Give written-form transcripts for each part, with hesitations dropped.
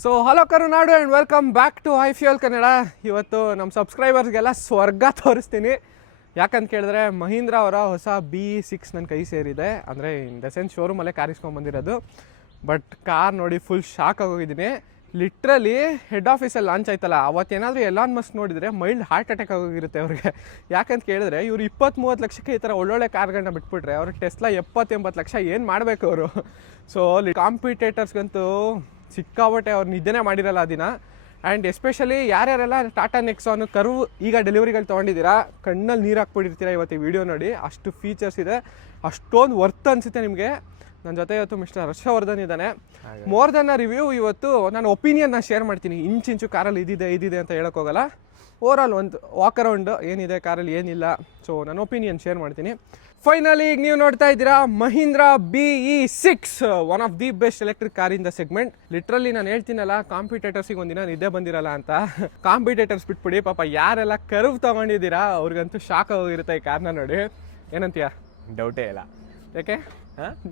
So hello Karunadu and welcome back to high fuel Kannada. ಇವತ್ತು ನಮ್ಮ ಸಬ್ಸ್ಕ್ರೈಬರ್ಸ್ಗೆಲ್ಲ ಸ್ವರ್ಗ ತೋರಿಸ್ತೀನಿ. ಯಾಕಂತ ಕೇಳಿದ್ರೆ ಮಹೀಂದ್ರ ಅವರ ಹೊಸ BE6 ನನ್ನ ಕೈ ಸೇರಿದೆ. ಅಂದರೆ ಇನ್ ದ ಸೆನ್ಸ್ ಶೋರೂಮಲ್ಲೇ ಕಾರ್ ಇಸ್ಕೊಂಡ್ಬಂದಿರೋದು. ಬಟ್ ಕಾರ್ ನೋಡಿ ಫುಲ್ ಶಾಕ್ ಆಗೋಗಿದ್ದೀನಿ. ಲಿಟ್ರಲಿ ಹೆಡ್ ಆಫೀಸಲ್ಲಿ ಲಾಂಚ್ ಆಯ್ತಲ್ಲ, ಅವತ್ತೇನಾದರೂ ಎಲಾನ್ ಮಸ್ಕ್ ನೋಡಿದರೆ ಮೈಲ್ಡ್ ಹಾರ್ಟ್ ಅಟ್ಯಾಕ್ ಆಗೋಗಿರುತ್ತೆ ಅವ್ರಿಗೆ. ಯಾಕಂತ ಕೇಳಿದ್ರೆ ಇವರು 20-30 ಲಕ್ಷಕ್ಕೆ ಈ ಥರ ಒಳ್ಳೊಳ್ಳೆ ಕಾರ್ಗಳನ್ನ ಬಿಟ್ಬಿಟ್ರೆ ಅವ್ರಿಗೆ ಟೆಸ್ಲಾ 70-80 ಲಕ್ಷ ಏನು ಮಾಡಬೇಕು ಅವರು. ಸೊ ಕಾಂಪಿಟೇಟರ್ಸ್ಗಂತೂ ಸಿಕ್ಕಾಬಟ್ಟೆ ಅವ್ರು ನಿದ್ದೆನೇ ಮಾಡಿರಲ್ಲ ಆ ದಿನ. ಆ್ಯಂಡ್ ಎಸ್ಪೆಷಲಿ ಯಾರ್ಯಾರೆಲ್ಲ ಟಾಟಾ ನೆಕ್ಸಾನ್ ಕರ್ವ್ ಈಗ ಡೆಲಿವರಿಗಳು ತೊಗೊಂಡಿದ್ದೀರಾ, ಕಣ್ಣಲ್ಲಿ ನೀರು ಹಾಕ್ಬಿಟ್ಟಿರ್ತೀರ ಇವತ್ತು ಈ ವಿಡಿಯೋ ನೋಡಿ. ಅಷ್ಟು ಫೀಚರ್ಸ್ ಇದೆ, ಅಷ್ಟೊಂದು ವರ್ತ್ ಅನಿಸುತ್ತೆ ನಿಮಗೆ. ನನ್ನ ಜೊತೆ ಇವತ್ತು ಮಿಸ್ಟರ್ ಹರ್ಷವರ್ಧನ್ ಇದ್ದಾನೆ. ಮೋರ್ ದೆನ್ ಅ ರಿವ್ಯೂ, ಇವತ್ತು ನಾನು ಒಪಿನಿಯನ್ನ ಶೇರ್ ಮಾಡ್ತೀನಿ. ಇಂಚು ಕಾರಲ್ಲಿ ಇದಿದೆ ಅಂತ ಹೇಳೋಕ್ಕೋಗಲ್ಲ. ಓವರಾಲ್ ಒಂದು ವಾಕ್ ಅರೌಂಡ್ ಏನಿದೆ ಕಾರಲ್ಲಿ ಏನಿಲ್ಲ, ಸೊ ನನ್ನ ಒಪಿನಿಯನ್ ಶೇರ್ ಮಾಡ್ತೀನಿ. ಫೈನಲಿ ಈಗ ನೀವು ನೋಡ್ತಾ ಇದ್ದೀರಾ Mahindra BE6, one of the best electric car in the segment. Literally ನಾನು ಹೇಳ್ತೀನಲ್ಲ, ಕಾಂಪಿಟೇಟರ್ಸಿಗೆ ಒಂದಿನ ನಿದ್ದೆ ಬಂದಿರಲ್ಲ ಅಂತ. ಕಾಂಪಿಟೇಟರ್ಸ್ ಬಿಟ್ಬಿಡಿ, ಪಾಪ ಯಾರೆಲ್ಲ ಕರ್ವ್ ತೊಗೊಂಡಿದ್ದೀರಾ ಅವ್ರಿಗಂತೂ ಶಾಕ್ ಆಗೋಗಿರುತ್ತೆ ಈ ಕಾರ್ನ ನೋಡಿ. ಏನಂತೀಯ? ಡೌಟೇ ಇಲ್ಲ. ಯಾಕೆ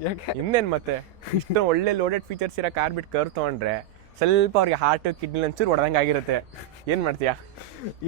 ಯಾಕೆ ಇನ್ನೇನು ಮತ್ತೆ ಇಷ್ಟು ಒಳ್ಳೆ ಲೋಡೆಡ್ ಫೀಚರ್ಸ್ ಇರೋ ಕಾರ್ ಬಿಟ್ಟು ಕರ್ ತೊಗೊಂಡ್ರೆ ಸ್ವಲ್ಪ ಅವ್ರಿಗೆ ಹಾರ್ಟ್ ಕಿಡ್ನಿ ಒಂಚೂರು ಹೊಡೆದಂಗೆ ಆಗಿರುತ್ತೆ. ಏನು ಮಾಡ್ತೀಯಾ?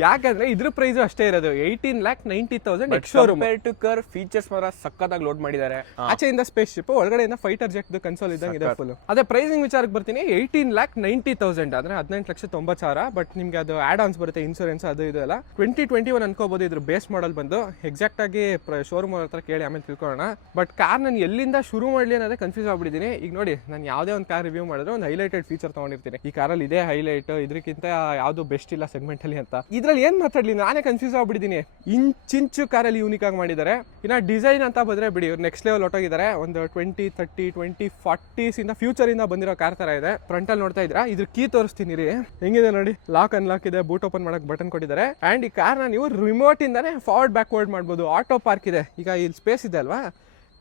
ಯಾಕಂದ್ರೆ ಇದ್ರ ಪ್ರೈಸು ಅಷ್ಟೇ ಇರೋದು 18,90,000 ಎಕ್ಸ್-ಶೋರೂಮ್. ಕಂಪೇರ್ ಟು ಕರ್ ಫೀಚರ್ಸ್ ಮಾತ್ರ ಸಕ್ಕತ್ತಾಗಿ ಲೋಡ್ ಮಾಡಿದ್ದಾರೆ. ಆಚೆಯಿಂದ ಸ್ಪೇಸ್ ಶಿಪ್, ಒಳಗಡೆಯಿಂದ ಫೈಟರ್ ಜೆಟ್ ಕನ್ಸೋಲ್ ಇದ್ದಂಗೆ ಇದೆ ಫುಲ್. ಅದೇ ಪ್ರೈಸಿಂಗ್ ವಿಚಾರಕ್ಕೆ ಬರ್ತೀನಿ. 18,90,000 ಅಂದ್ರೆ 18,90,000. ಬಟ್ ನಿಮ್ಗೆ ಅದು ಆಡ್ ಆನ್ಸ್ ಬರುತ್ತೆ, ಇನ್ಸೂರೆನ್ಸ್ ಅದು ಇದು ಎಲ್ಲ. 2021 ಅನ್ಕೋಬಹುದು ಇದ್ರ ಬೇಸ್ ಮಾಡಲ್ ಬಂದು. ಎಕ್ಸಾಕ್ಟ್ ಆಗಿ ಶೋರೂಮ್ ಅವ್ರ ಹತ್ರ ಕೇಳಿ ಆಮೇಲೆ ತಿಳ್ಕೊಳ್ಳೋಣ. ಬಟ್ ಕಾರ್ ನಾನು ಎಲ್ಲಿಂದ ಶುರು ಮಾಡಲಿ ಅನ್ನೋದೇ ಕನ್ಫ್ಯೂಸ್ ಆಗ್ಬಿಟ್ಟಿದ್ದೀನಿ. ಈಗ ನೋಡಿ, ನಾನು ಯಾವುದೇ ಒಂದು ಕಾರ್ ರಿವ್ಯೂ ಮಾಡಿದ್ರೆ ಒಂದು ಹೈಲೈಟೆಡ್ ಫೀಚರ್ ತೊಗೊಂಡಿರ್ತೀನಿ. ಈ ಕಾರಲ್ಲಿ ಇದೇ ಹೈಲೈಟ್, ಇದಕ್ಕಿಂತ ಯಾವುದು ಬೆಸ್ಟ್ ಇಲ್ಲ ಸೆಗ್ಮೆಂಟ್ ಅಲ್ಲಿ ಅಂತ. ಇದ್ರಲ್ಲಿ ಏನ್ ಮಾತಾಡ್ಲಿ, ನಾನೇ ಕನ್ಫ್ಯೂಸ್ ಆಗ್ಬಿಟ್ಟಿದ್ದೀನಿ. ಇಂಚಿಂಚು ಕಾರಲ್ಲಿ ಯೂನಿಕ್ ಆಗಿ ಮಾಡಿದ್ದಾರೆ. ಇನ್ನ ಡಿಸೈನ್ ಅಂತ ಬಂದ್ರೆ ಬಿಡಿ, ಇವ್ರು ನೆಕ್ಸ್ಟ್ ಲೆವೆಲ್ ಹೊಟ್ಟೋಗಿದ್ದಾರೆ. ಒಂದು 2030, 2040s ಇಂದ ಫ್ಯೂಚರ್ ಇಂದ ಬಂದಿರೋ ಕಾರ್ ತರ ಇದೆ. ಫ್ರಂಟ್ ಅಲ್ಲಿ ನೋಡ್ತಾ ಇದ್ರ, ಇದ್ರ ಕೀ ತೋರಿಸ್ತೀನಿ ರೀ. ಹೆಂಗಿದೆ ನೋಡಿ, ಲಾಕ್ ಅನ್ಲಾಕ್ ಇದೆ, ಬೂಟ್ ಓಪನ್ ಮಾಡಕ್ ಬಟನ್ ಕೊಟ್ಟಿದ್ದಾರೆ. ಅಂಡ್ ಈ ಕಾರ್ನ ನೀವು ರಿಮೋಟ್ ಇಂದಾನೆ ಫಾರ್ವರ್ಡ್ ಬ್ಯಾಕ್ವರ್ಡ್ ಮಾಡ್ಬೋದು. ಆಟೋ ಪಾರ್ಕ್ ಇದೆ. ಈಗ ಇಲ್ಲಿ ಸ್ಪೇಸ್ ಇದೆ ಅಲ್ವಾ,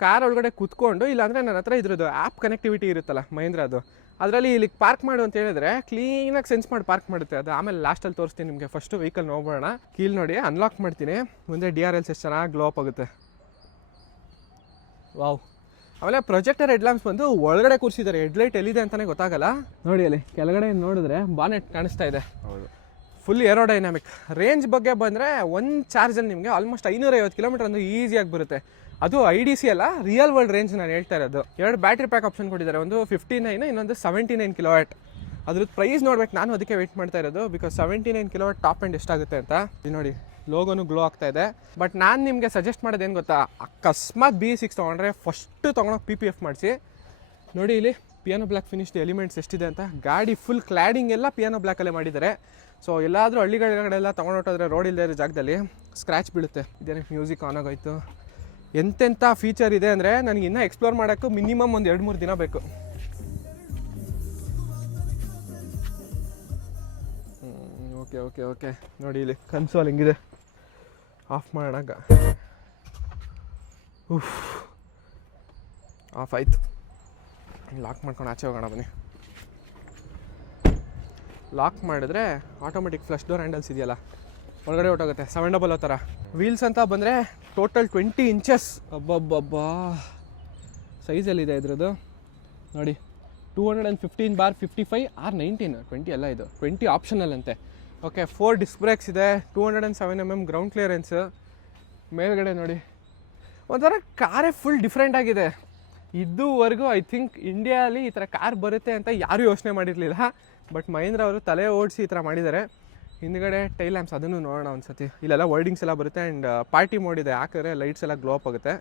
ಕಾರ್ ಒಳಗಡೆ ಕುತ್ಕೊಂಡು, ಇಲ್ಲಾಂದ್ರೆ ನನ್ನ ಹತ್ರ ಇದ್ರದ್ದು ಆ್ಯಪ್ ಕನೆಕ್ಟಿವಿಟಿ ಇರುತ್ತಲ್ಲ ಮಹೀಂದ್ರದು, ಅದರಲ್ಲಿ ಇಲ್ಲಿಗೆ ಪಾರ್ಕ್ ಮಾಡು ಅಂತ ಹೇಳಿದ್ರೆ ಕ್ಲೀನಾಗಿ ಸೆನ್ಸ್ ಮಾಡಿ ಪಾರ್ಕ್ ಮಾಡುತ್ತೆ ಅದು. ಆಮೇಲೆ ಲಾಸ್ಟಲ್ಲಿ ತೋರಿಸ್ತೀನಿ ನಿಮಗೆ. ಫಸ್ಟು ವೆಹಿಕಲ್ ನೋಡೋಣ. ಕೀಲ್ ನೋಡಿ, ಅನ್ಲಾಕ್ ಮಾಡ್ತೀನಿ. ಮುಂದೆ DRLs ಎಷ್ಟು ಚೆನ್ನಾಗಿ ಗ್ಲೋ ಅಪ್ ಆಗುತ್ತೆ. ವಾವ್. ಆಮೇಲೆ ಪ್ರೊಜೆಕ್ಟರ್ ಹೆಡ್ ಲ್ಯಾಂಪ್ಸ್ ಬಂದು ಒಳಗಡೆ ಕೂರಿಸಿದ್ದಾರೆ. ಹೆಡ್ಲೈಟ್ ಎಲ್ಲಿದೆ ಅಂತಲೇ ಗೊತ್ತಾಗಲ್ಲ ನೋಡಿ. ಅಲ್ಲಿ ಕೆಳಗಡೆ ನೋಡಿದ್ರೆ ಬಾನೆಟ್ ಕಾಣಿಸ್ತಾ ಇದೆ. ಹೌದು, ಫುಲ್ ಏರೋಡೈನಾಮಿಕ್. ರೇಂಜ್ ಬಗ್ಗೆ ಬಂದರೆ ಒಂದು ಚಾರ್ಜಲ್ಲಿ ನಿಮಗೆ ಆಲ್ಮೋಸ್ಟ್ 550 ಕಿಲೋಮೀಟರ್ ಅಂದರೆ ಈಸಿಯಾಗಿ ಬರುತ್ತೆ. ಅದು IDC ಅಲ್ಲ, ರಿಯಲ್ ವರ್ಲ್ಡ್ ರೇಂಜ್ ನಾನು ಹೇಳ್ತಾ ಇರೋದು. 2 ಬ್ಯಾಟ್ರಿ ಪ್ಯಾಕ್ ಆಪ್ಷನ್ ಕೊಟ್ಟಿದ್ದಾರೆ. ಒಂದು 59, ಇನ್ನೊಂದು 79 ಕಿಲೋವ್ಯಾಟ್. ಅದ್ರದ್ದು ಪ್ರೈಸ್ ನೋಡ್ಬೇಕು, ನಾನು ಅದಕ್ಕೆ ವೆಯ್ಟ್ ಮಾಡ್ತಾ ಇರೋದು. ಬಿಕಾಸ್ 79 ಕಿಲೋವ್ಯಾಟ್ ಟಾಪ್ ಎಂಡ್ ಎಷ್ಟಾಗುತ್ತೆ ಅಂತ. ಇದು ನೋಡಿ, ಲೋಗೋನು ಗ್ಲೋ ಆಗ್ತಾ ಇದೆ. ಬಟ್ ನಾನು ನಿಮಗೆ ಸಜೆಸ್ಟ್ ಮಾಡೋದೇನು ಗೊತ್ತಾ, ಅಕಸ್ಮಾತ್ BE6 ತೊಗೊಂಡ್ರೆ ಫಸ್ಟು ತೊಗೊಂಡೋಗಿ PPF ಮಾಡಿಸಿ ನೋಡಿ. ಇಲ್ಲಿ ಪಿಯಾನೋ ಬ್ಲ್ಯಾಕ್ ಫಿನಿಶ್ಡ್ ಎಲಿಮೆಂಟ್ಸ್ ಎಷ್ಟಿದೆ ಅಂತ. ಗಾಡಿ ಫುಲ್ ಕ್ಲಾಡಿಂಗ್ ಎಲ್ಲ ಪಿಯಾನೋ ಬ್ಲ್ಯಾಕಲ್ಲೇ ಮಾಡಿದ್ದಾರೆ. ಸೊ ಎಲ್ಲಾದರೂ ಹಳ್ಳಿಗಳೆಲ್ಲ ತೊಗೊಂಡೋಟೋದ್ರೆ ರೋಡ್ ಇಲ್ಲದೆ ಇರೋ ಜಾಗದಲ್ಲಿ ಸ್ಕ್ರ್ಯಾಚ್ ಬೀಳುತ್ತೆ. ಇದೇನೆ ಮ್ಯೂಸಿಕ್ ಆನ್ ಆಗೋಯ್ತು. ಎಂತೆಂಥ ಫೀಚರ್ ಇದೆ ಅಂದರೆ ನನಗೆ ಇನ್ನೂ ಎಕ್ಸ್ಪ್ಲೋರ್ ಮಾಡೋಕ್ಕೂ ಮಿನಿಮಮ್ ಒಂದು 2-3 ದಿನ ಬೇಕು. ಓಕೆ ನೋಡಿ, ಇಲ್ಲಿ ಕನ್ಸೋಲ್ ಹೆಂಗಿದೆ. ಆಫ್ ಮಾಡೋಣ. ಆಫ್ ಆಯಿತು. ಲಾಕ್ ಮಾಡ್ಕೊಂಡು ಆಚೆ ಹೋಗೋಣ ಬನ್ನಿ. ಲಾಕ್ ಮಾಡಿದ್ರೆ ಆಟೋಮೆಟಿಕ್ ಫ್ಲಶ್ ಡೋರ್ ಹ್ಯಾಂಡಲ್ಸ್ ಇದೆಯಲ್ಲ, ಒಳಗಡೆ ಹೊಟ್ಟೋಗುತ್ತೆ. 700 ಥರ. ವೀಲ್ಸ್ ಅಂತ ಬಂದರೆ ಟೋಟಲ್ 20 ಇಂಚಸ್. ಅಬ್ಬಬ್ಬಬ್ಬಾ ಸೈಜಲ್ಲಿದೆ ಇದ್ರದ್ದು ನೋಡಿ. 215/55 R19, 20 ಅಲ್ಲ ಇದು, 20 ಆಪ್ಷನಲ್ ಅಂತೆ. ಓಕೆ, 4 ಡಿಸ್ಕ್ ಬ್ರೇಕ್ಸ್ ಇದೆ. 207 mm ಗ್ರೌಂಡ್ ಕ್ಲಿಯರೆನ್ಸ್. ಮೇಲ್ಗಡೆ ನೋಡಿ, ಒಂಥರ ಕಾರೇ ಫುಲ್ ಡಿಫ್ರೆಂಟ್ ಆಗಿದೆ. ಇದುವರೆಗೂ ಐ ಥಿಂಕ್ ಇಂಡಿಯಾಲಿ ಈ ಥರ ಕಾರ್ ಬರುತ್ತೆ ಅಂತ ಯಾರೂ ಯೋಚನೆ ಮಾಡಿರಲಿಲ್ಲ. ಬಟ್ ಮಹೀಂದ್ರ ಅವರು ತಲೆ ಓಡಿಸಿ ಈ ಥರ ಮಾಡಿದ್ದಾರೆ. ಹಿಂದ್ಗಡೆ ಟೈಲ್ ಲ್ಯಾಂಪ್ಸ್, ಅದನ್ನು ನೋಡೋಣ ಒಂದು ಸತಿ. ಇಲ್ಲೆಲ್ಲ ವರ್ಡಿಂಗ್ಸ್ ಎಲ್ಲ ಬರುತ್ತೆ. ಆ್ಯಂಡ್ ಪಾರ್ಟಿ ಮೋಡ್ ಇದೆ, ಹಾಕಿದ್ರೆ ಲೈಟ್ಸ್ ಎಲ್ಲ ಗ್ಲೋ ಅಪ್ ಆಗುತ್ತೆ.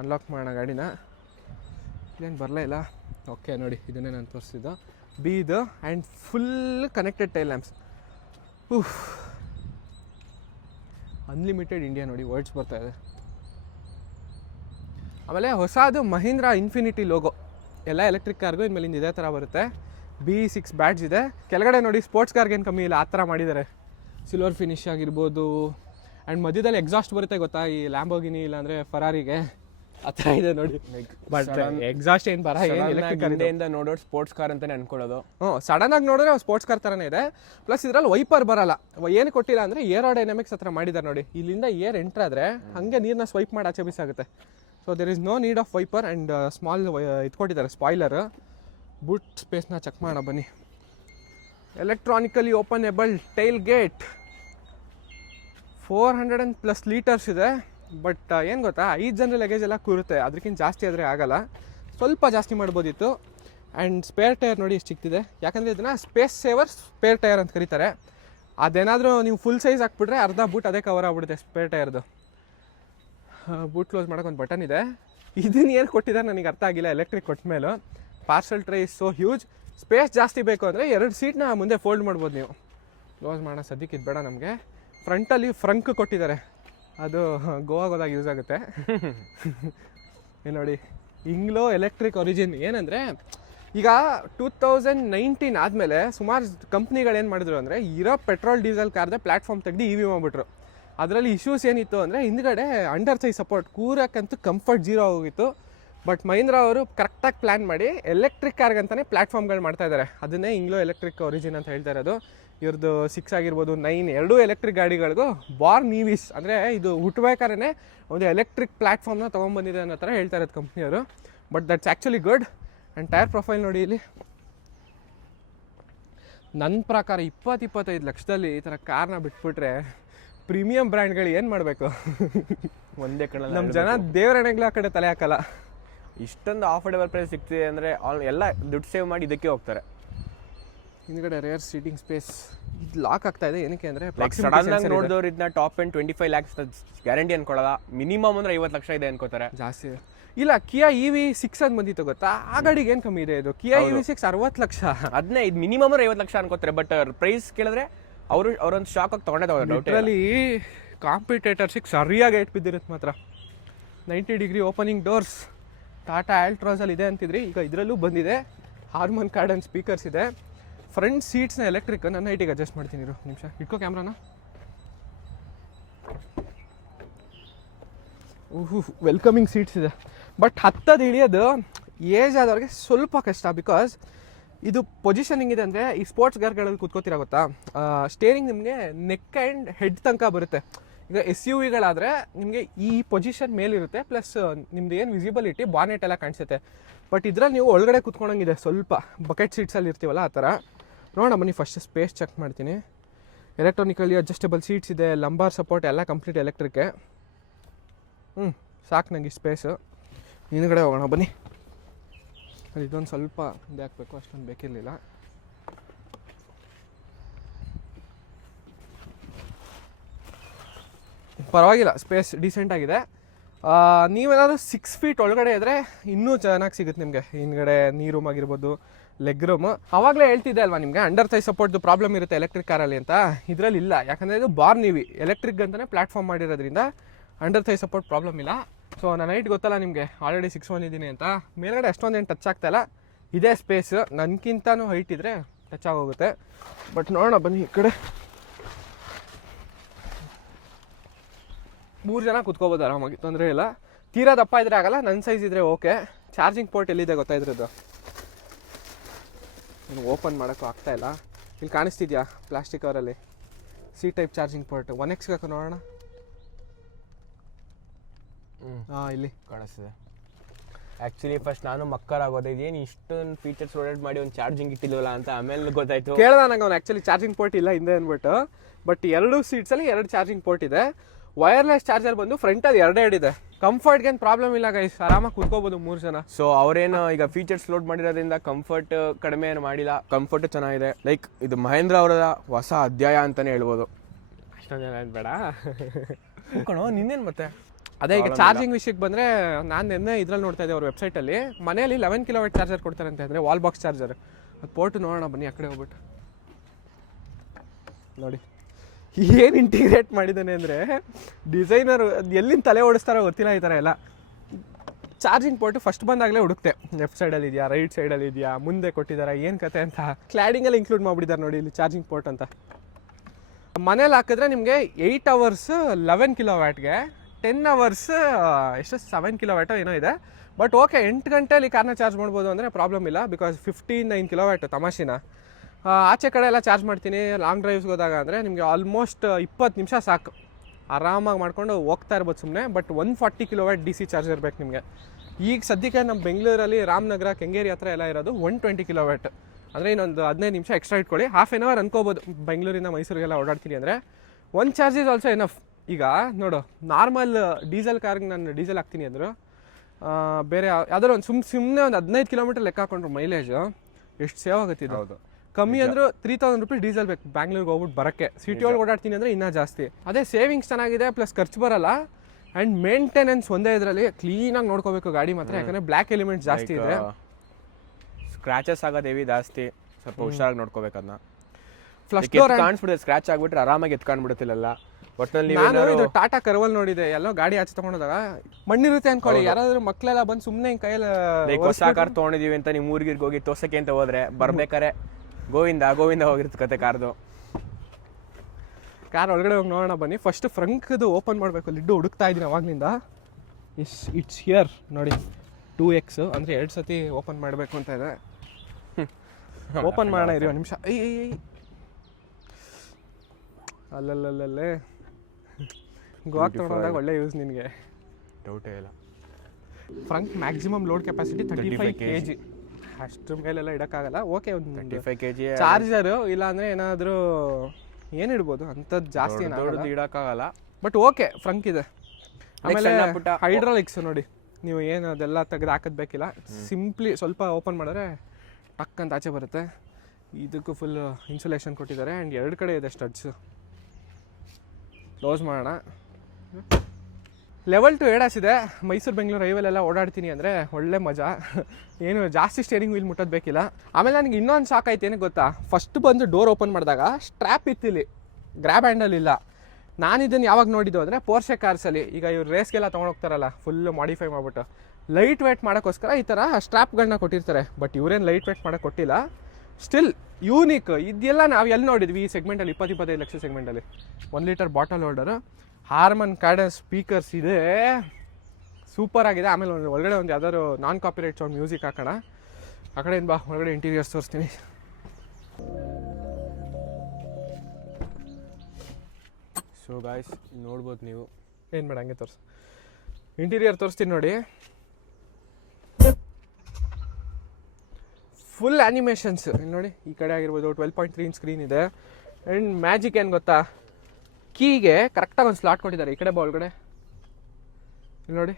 ಅನ್ಲಾಕ್ ಮಾಡೋಣ ಗಾಡಿನ. ಇದೇನು ಬರಲೇ ಇಲ್ಲ. ಓಕೆ ನೋಡಿ, ಇದನ್ನೇ ನಾನು ತೋರಿಸಿದ್ದು ಇದು. And full connected tail lamps. Unlimited India ನೋಡಿ, ವರ್ಡ್ಸ್ ಬರ್ತಾ ಇದೆ. ಆಮೇಲೆ ಹೊಸದು ಮಹೀಂದ್ರ ಇನ್ಫಿನಿಟಿ ಲೋಗೋ ಎಲ್ಲ ಎಲೆಕ್ಟ್ರಿಕ್ ಕಾರ್ಗೂ ಇನ್ಮೇಲಿಂದ ಇದೇ ಥರ ಬರುತ್ತೆ. BE6 ಬ್ಯಾಡ್ಜ್ ಇದೆ. ಕೆಳಗಡೆ ನೋಡಿ, ಸ್ಪೋರ್ಟ್ಸ್ ಕಾರ್ಗೇನು ಕಮ್ಮಿ ಇಲ್ಲ, ಆ ಥರ ಮಾಡಿದ್ದಾರೆ. ಸಿಲ್ವರ್ ಫಿನಿಶ್ ಆಗಿರ್ಬೋದು. ಆ್ಯಂಡ್ ಮಧ್ಯದಲ್ಲಿ ಎಕ್ಸಾಸ್ಟ್ ಬರುತ್ತೆ ಗೊತ್ತಾ, ಈ ಲ್ಯಾಂಬೋಗಿನಿ ಇಲ್ಲಾಂದರೆ ಫರಾರಿಗೆ, ಆ ಥರ ಇದೆ ನೋಡಿ. ಬಟ್ ಎಕ್ಸಾಸ್ಟ್ ಏನು ಬರ, ಏನು ಎಲೆಕ್ಟ್ರಿಕ್ ಹಿಂದೆಯಿಂದ ನೋಡೋದು ಸ್ಪೋರ್ಟ್ಸ್ ಕಾರ್ ಅಂತಲೇ ಅನ್ಕೊಳ್ಳೋದು. ಸಡನ್ ಆಗಿ ನೋಡಿದ್ರೆ ಸ್ಪೋರ್ಟ್ಸ್ ಕಾರ್ ಥರನೇ ಇದೆ. ಪ್ಲಸ್ ಇದರಲ್ಲಿ ವೈಪರ್ ಬರಲ್ಲ. ಏನು ಕೊಟ್ಟಿಲ್ಲ ಅಂದರೆ ಏರೋಡೈನಾಮಿಕ್ಸ್ ಹತ್ರ ಮಾಡಿದ್ದಾರೆ ನೋಡಿ. ಇಲ್ಲಿಂದ ಏರ್ ಎಂಟ್ರ್ ಆದರೆ ಹಾಗೆ ನೀರನ್ನ ಸ್ವೈಪ್ ಮಾಡಿ ಆಚೆ ಬಿಸಾಗುತ್ತೆ. So there is no need of wiper. And small ಇದು ಕೊಟ್ಟಿದ್ದಾರೆ ಸ್ಪಾಯ್ಲರ್. ಬೂಟ್ ಸ್ಪೇಸ್ನ ಚೆಕ್ ಮಾಡೋಣ ಬನ್ನಿ. Electronically openable tailgate, 400+ litres ಇದೆ. ಬಟ್ ಏನು ಗೊತ್ತಾ, 5 ಜನರ ಲಗೇಜ್ ಎಲ್ಲ ಕೂರುತ್ತೆ, ಅದಕ್ಕಿಂತ ಜಾಸ್ತಿ ಆದರೆ ಆಗಲ್ಲ, ಸ್ವಲ್ಪ ಜಾಸ್ತಿ ಮಾಡ್ಬೋದಿತ್ತು. ಆ್ಯಂಡ್ ಸ್ಪೇರ್ ಟೈರ್ ನೋಡಿ ಎಷ್ಟು ಸಿಗ್ತಿದೆ, ಯಾಕಂದರೆ ಇದನ್ನು ಸ್ಪೇಸ್ ಸೇವರ್ ಸ್ಪೇರ್ ಟೈರ್ ಅಂತ ಕರೀತಾರೆ. ಅದೇನಾದರೂ ನೀವು ಫುಲ್ ಸೈಜ್ ಹಾಕ್ಬಿಟ್ರೆ ಅರ್ಧ ಬೂಟ್ ಅದೇ ಕವರ್ ಆಗ್ಬಿಡುತ್ತೆ ಸ್ಪೇರ್ ಟೈರ್ದು. ಬೂಟ್ ಕ್ಲೋಸ್ ಮಾಡೋಕೆ ಒಂದು ಬಟನ್ ಇದೆ. ಇದನ್ನು ಏನು ಕೊಟ್ಟಿದ್ದಾರೆ ನನಗೆ ಅರ್ಥ ಆಗಿಲ್ಲ, ಎಲೆಕ್ಟ್ರಿಕ್ ಕೊಟ್ಟ ಮೇಲೆ. Parcel try is so huge. Space ಜಾಸ್ತಿ ಬೇಕು ಅಂದರೆ 2 ಸೀಟ್ನ ಮುಂದೆ ಫೋಲ್ಡ್ ಮಾಡ್ಬೋದು ನೀವು. ಕ್ಲೋಸ್ ಮಾಡೋಣ, ಸದ್ಯಕ್ಕೆ ಇದು ಬೇಡ ನಮಗೆ. ಫ್ರಂಟಲ್ಲಿ ಫ್ರಂಕ್ ಕೊಟ್ಟಿದ್ದಾರೆ, ಅದು ಗೋವಾಗೆ ಹೋದಾಗ ಯೂಸ್ ಆಗುತ್ತೆ. ನೋಡಿ, ಇಂಗ್ಲೋ ಎಲೆಕ್ಟ್ರಿಕ್ ಒರಿಜಿನ್. ಏನಂದರೆ ಈಗ 2019 ಆದಮೇಲೆ ಸುಮಾರು ಕಂಪ್ನಿಗಳೇನು ಮಾಡಿದ್ರು ಅಂದರೆ ಇರೋ ಪೆಟ್ರೋಲ್ ಡೀಸೆಲ್ ಕಾರ್ದೆ ಪ್ಲ್ಯಾಟ್ಫಾರ್ಮ್ ತೆಗೆದು EV ಮಾಡಿಬಿಟ್ರು. ಅದರಲ್ಲಿ ಇಶ್ಯೂಸ್ ಏನಿತ್ತು ಅಂದರೆ ಹಿಂದ್ಗಡೆ ಅಂಡರ್ ಸೈಜ್ ಸಪೋರ್ಟ್ ಕೂರಕ್ಕಂತೂ ಕಂಫರ್ಟ್ ಜೀರೋ ಹೋಗಿತ್ತು. ಬಟ್ ಮಹೀಂದ್ರ ಅವರು ಕರೆಕ್ಟಾಗಿ ಪ್ಲ್ಯಾನ್ ಮಾಡಿ ಎಲೆಕ್ಟ್ರಿಕ್ ಕಾರ್ಗಂತಲೇ ಪ್ಲ್ಯಾಟ್ಫಾರ್ಮ್ಗಳು ಮಾಡ್ತಾ ಇದ್ದಾರೆ. ಅದನ್ನೇ ಇಂಗ್ಲೋ ಎಲೆಕ್ಟ್ರಿಕ್ ಒರಿಜಿನ್ ಅಂತ ಹೇಳ್ತಾ ಇರೋದು. ಇವ್ರದ್ದು 6 ಆಗಿರ್ಬೋದು 9 ಎರಡೂ ಎಲೆಕ್ಟ್ರಿಕ್ ಗಾಡಿಗಳಿಗೂ ಬಾರ್ನ್ EVs, ಅಂದರೆ ಇದು ಹುಟ್ಟಬೇಕಾದ್ರೆ ಒಂದು ಎಲೆಕ್ಟ್ರಿಕ್ ಪ್ಲ್ಯಾಟ್ಫಾರ್ಮ್ನ ತೊಗೊಂಬಂದಿದೆ ಅನ್ನೋ ಥರ ಹೇಳ್ತಾ ಇರೋದು ಕಂಪ್ನಿಯವರು. But that's actually good. And tyre profile ನೋಡಿ ಇಲ್ಲಿ. ನನ್ನ ಪ್ರಕಾರ 20-25 ಲಕ್ಷದಲ್ಲಿ ಈ ಥರ ಕಾರ್ನ ಬಿಟ್ಬಿಟ್ರೆ ಪ್ರೀಮಿಯಂ ಬ್ರ್ಯಾಂಡ್ಗಳು ಏನು ಮಾಡಬೇಕು? ಒಂದೇ ಕಡೆ ನಮ್ಮ ಜನ ದೇವರಣೆಗಳ ಕಡೆ ತಲೆ ಹಾಕಲ್ಲ. ಇಷ್ಟೊಂದು ಅಫೋರ್ಡೆಬಲ್ ಪ್ರೈಸ್ ಸಿಗ್ತಿದೆ ಅಂದರೆ ಎಲ್ಲ ದುಡ್ಡು ಸೇವ್ ಮಾಡಿ ಇದಕ್ಕೆ ಹೋಗ್ತಾರೆ. ಹಿಂದ್ಗಡೆ ರೇರ್ ಸೀಟಿಂಗ್ ಸ್ಪೇಸ್. ಇದು ಲಾಕ್ ಆಗ್ತಾ ಇದೆ, ಏನಕ್ಕೆ ಅಂದರೆ ಸಡನ್ನಾಗಿ ನೋಡಿದವ್ರು ಇದನ್ನ ಟಾಪ್ ಎಂಡ್ 25 lakhs ಗ್ಯಾರಂಟಿ ಅನ್ಕೊಳ್ಳಲ್ಲ, ಮಿನಿಮಮ್ ಅಂದರೆ 50 ಲಕ್ಷ ಇದೆ ಅನ್ಕೋತಾರೆ. ಜಾಸ್ತಿ ಇಲ್ಲ. ಕಿಯಾ EV6 ಅಂತ ಬಂದಿತ್ತು ಗೊತ್ತಾ, ಆ ಗಾಡಿಗೆ ಏನು ಕಮ್ಮಿ ಇದೆ ಇದು. ಕಿಯಾ EV6 60 ಲಕ್ಷ. ಅದನ್ನೇ ಇದು ಮಿನಿಮಮ್ 50 ಲಕ್ಷ ಅನ್ಕೋತಾರೆ. ಬಟ್ ಪ್ರೈಸ್ ಕೇಳಿದ್ರೆ ಅವರೊಂದು ಶಾಕ್ ಆಗಿ ತೊಗೊಂಡೇ ತಗೋತಾರೆ. ಲಿಟ್ರಲಿ ಕಾಂಪಿಟೇಟರ್ಸಿಗೆ ಸರಿಯಾಗಿ ಏಟ್ ಬಿದ್ದಿರುತ್ತೆ ಮಾತ್ರ. 90 ಡಿಗ್ರಿ ಓಪನಿಂಗ್ ಡೋರ್ಸ್ ಟಾಟಾ ಆಲ್ಟ್ರಾಸಲ್ಲಿ ಇದೆ ಅಂತಿದ್ರಿ, ಈಗ ಇದರಲ್ಲೂ ಬಂದಿದೆ. ಹಾರ್ಮನ್ ಕಾರ್ಡ್ ಆ್ಯಂಡ್ ಸ್ಪೀಕರ್ಸ್ ಇದೆ. ಫ್ರಂಟ್ ಸೀಟ್ಸ್ನ ಎಲೆಕ್ಟ್ರಿಕ್. ನನ್ನ ಹೈಟಿಗೆ ಅಡ್ಜಸ್ಟ್ ಮಾಡ್ತೀನಿ ಇರು ನಿಮಿಷ. ಇಟ್ಕೋ ಕ್ಯಾಮ್ರಾನ. ವೆಲ್ಕಮಿಂಗ್ ಸೀಟ್ಸ್ ಇದೆ. ಬಟ್ ಹತ್ತದು ಇಳಿಯೋದು ಏಜ್ ಆದವ್ರಿಗೆ ಸ್ವಲ್ಪ ಕಷ್ಟ. ಬಿಕಾಸ್ ಇದು ಪೊಸಿಷನಿಂಗ್ ಇದೆ ಅಂದರೆ ಈ ಸ್ಪೋರ್ಟ್ಸ್ ಕಾರ್ಗಳಲ್ಲಿ ಕೂತ್ಕೋತೀರ ಗೊತ್ತಾ, ಸ್ಟೇರಿಂಗ್ ನಿಮಗೆ ನೆಕ್ ಆ್ಯಂಡ್ ಹೆಡ್ ತನಕ ಬರುತ್ತೆ. ಈಗ SUVಗಳಾದರೆ ನಿಮಗೆ ಈ ಪೊಸಿಷನ್ ಮೇಲಿರುತ್ತೆ, ಪ್ಲಸ್ ನಿಮ್ದು ಏನು ವಿಸಿಬಿಲಿಟಿ ಬಾನೆಟ್ ಎಲ್ಲ ಕಾಣಿಸುತ್ತೆ. ಬಟ್ ಇದರಲ್ಲಿ ನೀವು ಒಳಗಡೆ ಕೂತ್ಕೊಂಡಂಗಿದೆ, ಸ್ವಲ್ಪ ಬಕೆಟ್ ಸೀಟ್ಸಲ್ಲಿ ಇರ್ತೀವಲ್ಲ ಆ ಥರ. ನೋಡೋಣ ಬನ್ನಿ, ಫಸ್ಟ್ ಸ್ಪೇಸ್ ಚೆಕ್ ಮಾಡ್ತೀನಿ. ಎಲೆಕ್ಟ್ರಾನಿಕಲಿ ಅಡ್ಜಸ್ಟಬಲ್ ಸೀಟ್ಸ್ ಇದೆ, ಲಂಬಾರ್ ಸಪೋರ್ಟ್ ಎಲ್ಲ ಕಂಪ್ಲೀಟ್ ಎಲೆಕ್ಟ್ರಿಕ್ಕೆ. ಸಾಕು ನನಗೆ ಸ್ಪೇಸು. ಹಿಂದ್ಗಡೆ ಹೋಗೋಣ ಬನ್ನಿ. ಇದೊಂದು ಸ್ವಲ್ಪ ಇದು ಹಾಕಬೇಕು, ಅಷ್ಟೊಂದು ಬೇಕಿರಲಿಲ್ಲ. ಪರವಾಗಿಲ್ಲ, ಸ್ಪೇಸ್ ಡೀಸೆಂಟ್ ಆಗಿದೆ. ನೀವೇನಾದರೂ 6 ಫೀಟ್ ಒಳಗಡೆ ಇದ್ದರೆ ಇನ್ನೂ ಚೆನ್ನಾಗಿ ಸಿಗುತ್ತೆ ನಿಮಗೆ. ಹಿಂದ್ಗಡೆ ನೀ ರೂಮ್ ಆಗಿರ್ಬೋದು, ಲೆಗ್ ರೂಮ್. ಆವಾಗಲೇ ಹೇಳ್ತಿದ್ದೆ ಅಲ್ವಾ ನಿಮಗೆ, ಅಂಡರ್ ಥೈ ಸಪೋರ್ಟ್ದು ಪ್ರಾಬ್ಲಮ್ ಇರುತ್ತೆ ಎಲೆಕ್ಟ್ರಿಕ್ ಕಾರಲ್ಲಿ ಅಂತ. ಇದರಲ್ಲಿ ಇಲ್ಲ, ಯಾಕಂದರೆ ಇದು ಬಾರ್ನ್ EV ಎಲೆಕ್ಟ್ರಿಕ್ ಅಂತಲೇ ಪ್ಲ್ಯಾಟ್ಫಾರ್ಮ್ ಮಾಡಿರೋದ್ರಿಂದ ಅಂಡರ್ ಥೈ ಸಪೋರ್ಟ್ ಪ್ರಾಬ್ಲಮ್ ಇಲ್ಲ. ಸೊ ನನ್ನ ಹೈಟ್ ಗೊತ್ತಲ್ಲ ನಿಮಗೆ, ಆಲ್ರೆಡಿ 6'1" ಇದ್ದೀನಿ ಅಂತ. ಮೇಲ್ಗಡೆ ಅಷ್ಟೊಂದೇನು ಟಚ್ ಆಗ್ತಾಯಿಲ್ಲ, ಇದೇ ಸ್ಪೇಸ್. ನನಗಿಂತನೂ ಹೈಟ್ ಇದ್ದರೆ ಟಚ್ ಆಗೋಗುತ್ತೆ. ಬಟ್ ನೋಡೋಣ ಬನ್ನಿ ಈ ಕಡೆ. 3 ಜನ ಕುತ್ಕೋಬೋದು ಆರಾಮಾಗಿ, ತೊಂದರೆ ಇಲ್ಲ. ತೀರಾ ದಪ್ಪ ಇದ್ರೆ ಆಗಲ್ಲ, ನನ್ನ ಸೈಜ್ ಇದ್ದರೆ ಓಕೆ. ಚಾರ್ಜಿಂಗ್ ಪೋರ್ಟ್ ಎಲ್ಲಿದೆ ಗೊತ್ತಾ ಇದ್ರದ್ದು? ನಾನು ಓಪನ್ ಮಾಡೋಕ್ಕೂ ಆಗ್ತಾಯಿಲ್ಲ. ಇಲ್ಲಿ ಕಾಣಿಸ್ತಿದ್ಯಾ ಪ್ಲಾಸ್ಟಿಕ್ ಕವರಲ್ಲಿ? C type charging port. 1X ಹಾಕೋ ನೋಡೋಣ. ಇಲ್ಲಿ ಕಾಣಿಸ್ತಿದೆ. ಆ್ಯಕ್ಚುಲಿ ಫಸ್ಟ್ ನಾನು ಮಕ್ಕಳಾಗೋದೆ, ಇದೇನು ಇಷ್ಟೊಂದು ಫೀಚರ್ಸ್ ಲೋಡೆಡ್ ಮಾಡಿ ಒಂದು ಚಾರ್ಜಿಂಗ್ ಇಟ್ಟಿಲ್ವಲ್ಲ ಅಂತ ಆಮೇಲೆ ಗೊತ್ತಾಯಿತು. ಕೇಳ್ದ ನಂಗೆ ಅವ್ನು ಆ್ಯಕ್ಚುಲಿ ಚಾರ್ಜಿಂಗ್ ಪೋರ್ಟ್ ಇಲ್ಲ ಹಿಂದೆ ಅಂದ್ಬಿಟ್ಟು. ಬಟ್ 2 ಸೀಟ್ಸಲ್ಲಿ 2 ಚಾರ್ಜಿಂಗ್ ಪೋರ್ಟ್ ಇದೆ. ವೈರ್ಲೆಸ್ ಚಾರ್ಜರ್ ಬಂದು ಫ್ರಂಟಲ್ಲಿ 2 ಇದೆ. ಕಂಫರ್ಟ್ಗೇನು ಪ್ರಾಬ್ಲಮ್ ಇಲ್ಲ ಗೈಸ್, ಆರಾಮಾಗಿ ಕೂತ್ಕೋಬೋದು 3 ಜನ. ಸೊ ಅವರೇನು ಈಗ ಫೀಚರ್ಸ್ ಲೋಡ್ ಮಾಡಿರೋದ್ರಿಂದ ಕಂಫರ್ಟ್ ಕಡಿಮೆ ಏನು ಮಾಡಿಲ್ಲ, ಕಂಫರ್ಟ್ ಚೆನ್ನಾಗಿದೆ. ಲೈಕ್ ಇದು ಮಹೇಂದ್ರ ಅವರ ಹೊಸ ಅಧ್ಯಾಯ ಅಂತಲೇ ಹೇಳ್ಬೋದು. ಅಷ್ಟೊಂದು ಜನ ಬೇಡ ಕಣೋ, ನಿನ್ನೇನು ಮತ್ತೆ ಅದೇ. ಈಗ ಚಾರ್ಜಿಂಗ್ ವಿಷಯಕ್ಕೆ ಬಂದರೆ, ನಾನು ನಿನ್ನೆ ಇದ್ರಲ್ಲಿ ನೋಡ್ತಾ ಇದ್ದೆ ಅವ್ರ ವೆಬ್ಸೈಟಲ್ಲಿ, ಮನೆಯಲ್ಲಿ 11 kW ಚಾರ್ಜರ್ ಕೊಡ್ತಾರಂತೆ, ಅಂದರೆ ವಾಲ್ ಬಾಕ್ಸ್ ಚಾರ್ಜರ್. ಅದು ಪೋರ್ಟ್ ನೋಡೋಣ ಬನ್ನಿ ಆ ಕಡೆ ಹೋಗ್ಬಿಟ್ಟು. ನೋಡಿ ಏನು ಇಂಟಿಗ್ರೇಟ್ ಮಾಡಿದ್ದಾನೆ ಅಂದರೆ, ಡಿಸೈನರು ಎಲ್ಲಿಂದ ತಲೆ ಓಡಿಸ್ತಾರೋ ಗೊತ್ತಿಲ್ಲ ಈ ಥರ ಎಲ್ಲ. ಚಾರ್ಜಿಂಗ್ ಪೋರ್ಟು ಫಸ್ಟ್ ಬಂದಾಗಲೇ ಹುಡುಕ್ತೆ, ಲೆಫ್ಟ್ ಸೈಡಲ್ಲಿ ಇದೆಯಾ, ರೈಟ್ ಸೈಡಲ್ಲಿ ಇದೆಯಾ, ಮುಂದೆ ಕೊಟ್ಟಿದ್ದಾರೆ, ಏನು ಕತೆ ಅಂತ. ಕ್ಲಾಡಿಂಗಲ್ಲಿ ಇನ್ಕ್ಲೂಡ್ ಮಾಡಿಬಿಟ್ಟಿದ್ದಾರೆ ನೋಡಿ ಇಲ್ಲಿ ಚಾರ್ಜಿಂಗ್ ಪೋರ್ಟ್ ಅಂತ. ಮನೇಲಿ ಹಾಕಿದ್ರೆ ನಿಮಗೆ 8 hours 11 kW, 10 hours ಎಷ್ಟು 7 kW ಏನೋ ಇದೆ. ಬಟ್ ಓಕೆ, 8 ಗಂಟೆಯಲ್ಲಿ ಕಾರ್ನ ಚಾರ್ಜ್ ಮಾಡ್ಬೋದು ಅಂದರೆ ಪ್ರಾಬ್ಲಮ್ ಇಲ್ಲ. Because 59 kW ತಮಾಷೆನ. ಆಚೆ ಕಡೆ ಎಲ್ಲ ಚಾರ್ಜ್ ಮಾಡ್ತೀನಿ ಲಾಂಗ್ ಡ್ರೈವ್ಸ್ಗೆ ಹೋದಾಗ ಅಂದರೆ ನಿಮಗೆ ಆಲ್ಮೋಸ್ಟ್ 20 ನಿಮಿಷ ಸಾಕು, ಆರಾಮಾಗಿ ಮಾಡ್ಕೊಂಡು ಹೋಗ್ತಾ ಇರ್ಬೋದು ಸುಮ್ಮನೆ. ಬಟ್ 140 kW DC ಚಾರ್ಜರ್ ಬೇಕು ನಿಮಗೆ. ಈಗ ಸದ್ಯಕ್ಕೆ ನಮ್ಮ ಬೆಂಗಳೂರಲ್ಲಿ ರಾಮನಗರ, ಕೆಂಗೇರಿ ಹತ್ರ ಎಲ್ಲ ಇರೋದು 120 kW. ಅಂದರೆ ಇನ್ನೊಂದು 15 ನಿಮಿಷ ಎಕ್ಸ್ಟ್ರಾ ಇಟ್ಕೊಳ್ಳಿ. ಹಾಫ್ ಆನ್ ಅವರ್ ಅನ್ಕೋಬೋದು ಬೆಂಗಳೂರಿಂದ ಮೈಸೂರಿಗೆಲ್ಲ ಓಡಾಡ್ತೀನಿ ಅಂದರೆ. One charge is also enough. ಈಗ ನೋಡು, ನಾರ್ಮಲ್ ಡೀಸೆಲ್ ಕಾರ್ಗೆ ನಾನು ಡೀಸೆಲ್ ಹಾಕ್ತೀನಿ ಅಂದರು, ಬೇರೆ ಯಾವ್ದಾದ್ರು ಒಂದು ಸುಮ್ಮನೆ ಒಂದು 15 ಕಿಲೋಮೀಟರ್ ಲೆಕ್ಕ ಹಾಕೊಂಡ್ರು ಮೈಲೇಜು ಎಷ್ಟು ಸೇವ್ ಆಗುತ್ತೆ ಇದು. ಹೌದು, ಕಮ್ಮಿ ಅಂದರೂ 3000 ರೂಪೀಸ್ ಡೀಸೆಲ್ ಬೇಕು ಬ್ಯಾಂಗ್ಳೂರ್ಗೆ ಹೋಗ್ಬಿಟ್ಟು ಬರೋಕ್ಕೆ. ಸಿಟಿ ಒಳಗೆ ಓಡಾಡ್ತೀನಿ ಅಂದರೆ ಇನ್ನೂ ಜಾಸ್ತಿ. ಅದೇ ಸೇವಿಂಗ್ಸ್ ಚೆನ್ನಾಗಿದೆ, ಪ್ಲಸ್ ಖರ್ಚು ಬರಲ್ಲ. ಆ್ಯಂಡ್ ಮೇಂಟೆನೆನ್ಸ್ ಒಂದೇ ಇದರಲ್ಲಿ ಕ್ಲೀನಾಗಿ ನೋಡ್ಕೋಬೇಕು ಗಾಡಿ ಮಾತ್ರ, ಯಾಕಂದರೆ ಬ್ಲ್ಯಾಕ್ ಎಲಿಮೆಂಟ್ಸ್ ಜಾಸ್ತಿ ಇದೆ. ಸ್ಕ್ರಾಚಸ್ ಆಗೋದು ಹೆವಿ ಜಾಸ್ತಿ, ಸ್ವಲ್ಪ ಹುಷಾರಾಗಿ ನೋಡ್ಕೋಬೇಕು ಅದನ್ನ. ಫ್ಲಶ್ ಕಾಣಿಸ್ಬಿಡುತ್ತೆ, ಸ್ಕ್ರಾಚ್ ಆಗ್ಬಿಟ್ರೆ ಆರಾಮಾಗಿ ಎತ್ಕೊಂಡ್ಬಿಡುತ್ತಿಲ್ಲ. ಒಟ್ಟಿನಲ್ಲಿ ನಾನು ಇದು ಟಾಟಾ ಕರ್ವಲ್ ನೋಡಿದೆ, ಎಲ್ಲೋ ಗಾಡಿ ಆಚೆ ತಗೊಂಡೋದಾಗ ಮಣ್ಣಿರುತ್ತೆ ಅನ್ಕೊಳ್ಳಿ, ಯಾರಾದ್ರೂ ಮಕ್ಕಳೆಲ್ಲ ಬಂದು ಸುಮ್ಮನೆ ಕೈಯಲ್ಲಿ ಹೊಸ ಕಾರ್ ತೊಗೊಂಡಿದೀವಿ ಅಂತ ನೀವು ಊರಿಗೆ ಹೋಗಿ ತೋರ್ಸಕ್ಕೆ ಅಂತ ಹೋದ್ರೆ ಬರ್ಬೇಕಾರೆ ಗೋವಿಂದ ಹೋಗಿರುತ್ತೆ ಕತೆ ಕಾರ್ದು. ಕಾರ್ ಒಳಗಡೆ ಹೋಗಿ ನೋಡೋಣ ಬನ್ನಿ. ಫಸ್ಟ್ ಫ್ರಂಕ್ದು ಓಪನ್ ಮಾಡಬೇಕು, ಲಿಡ್ಡು ಹುಡುಕ್ತಾ ಇದ್ದೀನಿ ಅವಾಗಲಿಂದ. ಇಟ್ಸ್ ಹಿಯರ್ ನೋಡಿ, 2x ಅಂದರೆ 2 ಸತಿ ಓಪನ್ ಮಾಡಬೇಕು ಅಂತ ಇದೆ. ಓಪನ್ ಮಾಡೋಣ ಇರಿ ಒಂದು ನಿಮಿಷ. ಅಲ್ಲಲ್ಲೇ ಗೋವಾಕ್ಕೆ ತೊಗೊಂಡಾಗ ಒಳ್ಳೆ ಯೂಸ್ ನಿನಗೆ, ಡೌಟೇ ಇಲ್ಲ. ಫ್ರಂಕ್ ಮ್ಯಾಕ್ಸಿಮಮ್ ಲೋಡ್ ಕೆಪಾಸಿಟಿ 35 kg, ಅಷ್ಟ್ರ ಮೇಲೆಲ್ಲ ಇಡೋಕ್ಕಾಗಲ್ಲ. ಓಕೆ, ಒಂದು 35 kg ಚಾರ್ಜರು ಇಲ್ಲ ಅಂದರೆ ಏನಾದರೂ ಏನು ಇಡ್ಬೋದು, ಅಂಥದ್ದು ಜಾಸ್ತಿ ದೊಡ್ಡದು ಇಡೋಕ್ಕಾಗಲ್ಲ. ಬಟ್ ಓಕೆ, ಫ್ರಂಕ್ ಇದೆ. ಆಮೇಲೆ ಹೈಡ್ರಾಲಿಕ್ಸ್ ನೋಡಿ, ನೀವು ಏನು ಅದೆಲ್ಲ ತೆಗೆದು ಹಾಕೋದು ಬೇಕಿಲ್ಲ. ಸಿಂಪ್ಲಿ ಸ್ವಲ್ಪ ಓಪನ್ ಮಾಡಿದ್ರೆ ಟಕ್ ಅಂತ ಆಚೆ ಬರುತ್ತೆ. ಇದಕ್ಕೂ ಫುಲ್ ಇನ್ಸುಲೇಷನ್ ಕೊಟ್ಟಿದ್ದಾರೆ. ಆ್ಯಂಡ್ 2 ಕಡೆ ಇದೆ ಸ್ಟಡ್ಸ್. ಕ್ಲೋಸ್ ಮಾಡೋಣ. ಲೆವೆಲ್ 2 ಏಡಾಸ್ ಇದೆ. ಮೈಸೂರು ಬೆಂಗಳೂರು ಹೈವೇಲೆಲ್ಲ ಓಡಾಡ್ತೀನಿ ಅಂದರೆ ಒಳ್ಳೆ ಮಜಾ. ಏನು ಜಾಸ್ತಿ ಸ್ಟೇರಿಂಗ್ ವೀಲ್ ಮುಟ್ಟೋದು ಬೇಕಿಲ್ಲ. ಆಮೇಲೆ ನನಗೆ ಇನ್ನೊಂದು ಸಾಕಾಯ್ತು, ಏನಕ್ಕೆ ಗೊತ್ತಾ, ಫಸ್ಟ್ ಬಂದು ಡೋರ್ ಓಪನ್ ಮಾಡಿದಾಗ ಸ್ಟ್ರ್ಯಾಪ್ ಇತ್ತಿಲ್ಲಿ, ಗ್ರ್ಯಾಬ್ ಹ್ಯಾಂಡಲ್ ಇಲ್ಲ. ನಾನು ಇದನ್ನು ಯಾವಾಗ ನೋಡಿದ್ದು ಅಂದರೆ ಪೋರ್ಷೆ ಕಾರ್ಸಲ್ಲಿ, ಈಗ ಇವ್ರು ರೇಸ್ಗೆಲ್ಲ ತೊಗೊಂಡೋಗ್ತಾರಲ್ಲ ಫುಲ್ಲು ಮಾಡಿಫೈ ಮಾಡಿಬಿಟ್ಟು ಲೈಟ್ ವೇಟ್ ಮಾಡೋಕ್ಕೋಸ್ಕರ ಈ ಥರ ಸ್ಟ್ರ್ಯಾಪ್ಗಳನ್ನ ಕೊಟ್ಟಿರ್ತಾರೆ. ಬಟ್ ಇವರೇನು ಲೈಟ್ ವೇಟ್ ಮಾಡೋಕ್ಕೆ ಕೊಟ್ಟಿಲ್ಲ. Still unique. ಇದೆಲ್ಲ ನಾವು ಎಲ್ಲಿ ನೋಡಿದ್ವಿ ಈ ಸೆಗ್ಮೆಂಟಲ್ಲಿ, 20-25 ಲಕ್ಷ ಸೆಗ್ಮೆಂಟಲ್ಲಿ. 1 litre bottle holder, Harman Kardon speakers ಇದೆ, ಸೂಪರ್ ಆಗಿದೆ. ಆಮೇಲೆ ಒಳಗಡೆ ಒಂದು ಯಾವ್ದಾದ್ರು ನಾನ್ ಕಾಪಿರೈಟ್ ಸೌಂಡ್ ಮ್ಯೂಸಿಕ್ ಹಾಕೋಣ. ಆ ಕಡೆ ಏನು ಬಾ, ಒಳಗಡೆ ಇಂಟೀರಿಯರ್ಸ್ ತೋರಿಸ್ತೀನಿ. ಸೊ ಗಾಯ್ಸ್ ನೋಡ್ಬೋದು ನೀವು, ಏನು ಬೇಡ ಹಂಗೆ ತೋರಿಸಿ. ಇಂಟೀರಿಯರ್ ತೋರಿಸ್ತೀನಿ ನೋಡಿ. ಫುಲ್ ಆ್ಯನಿಮೇಷನ್ಸ್ ಇಲ್ಲಿ ನೋಡಿ, ಈ ಕಡೆ ಆಗಿರ್ಬೋದು. 12.3 ಇಂಚ್ ಸ್ಕ್ರೀನ್ ಇದೆ. ಆ್ಯಂಡ್ ಮ್ಯಾಜಿಕ್ ಏನು ಗೊತ್ತಾ, ಕೀಗೆ ಕರೆಕ್ಟಾಗಿ ಒಂದು ಸ್ಲಾಟ್ ಕೊಟ್ಟಿದ್ದಾರೆ. ಈ ಕಡೆ ಒಳಗಡೆ ಇಲ್ಲಿ ನೋಡಿ,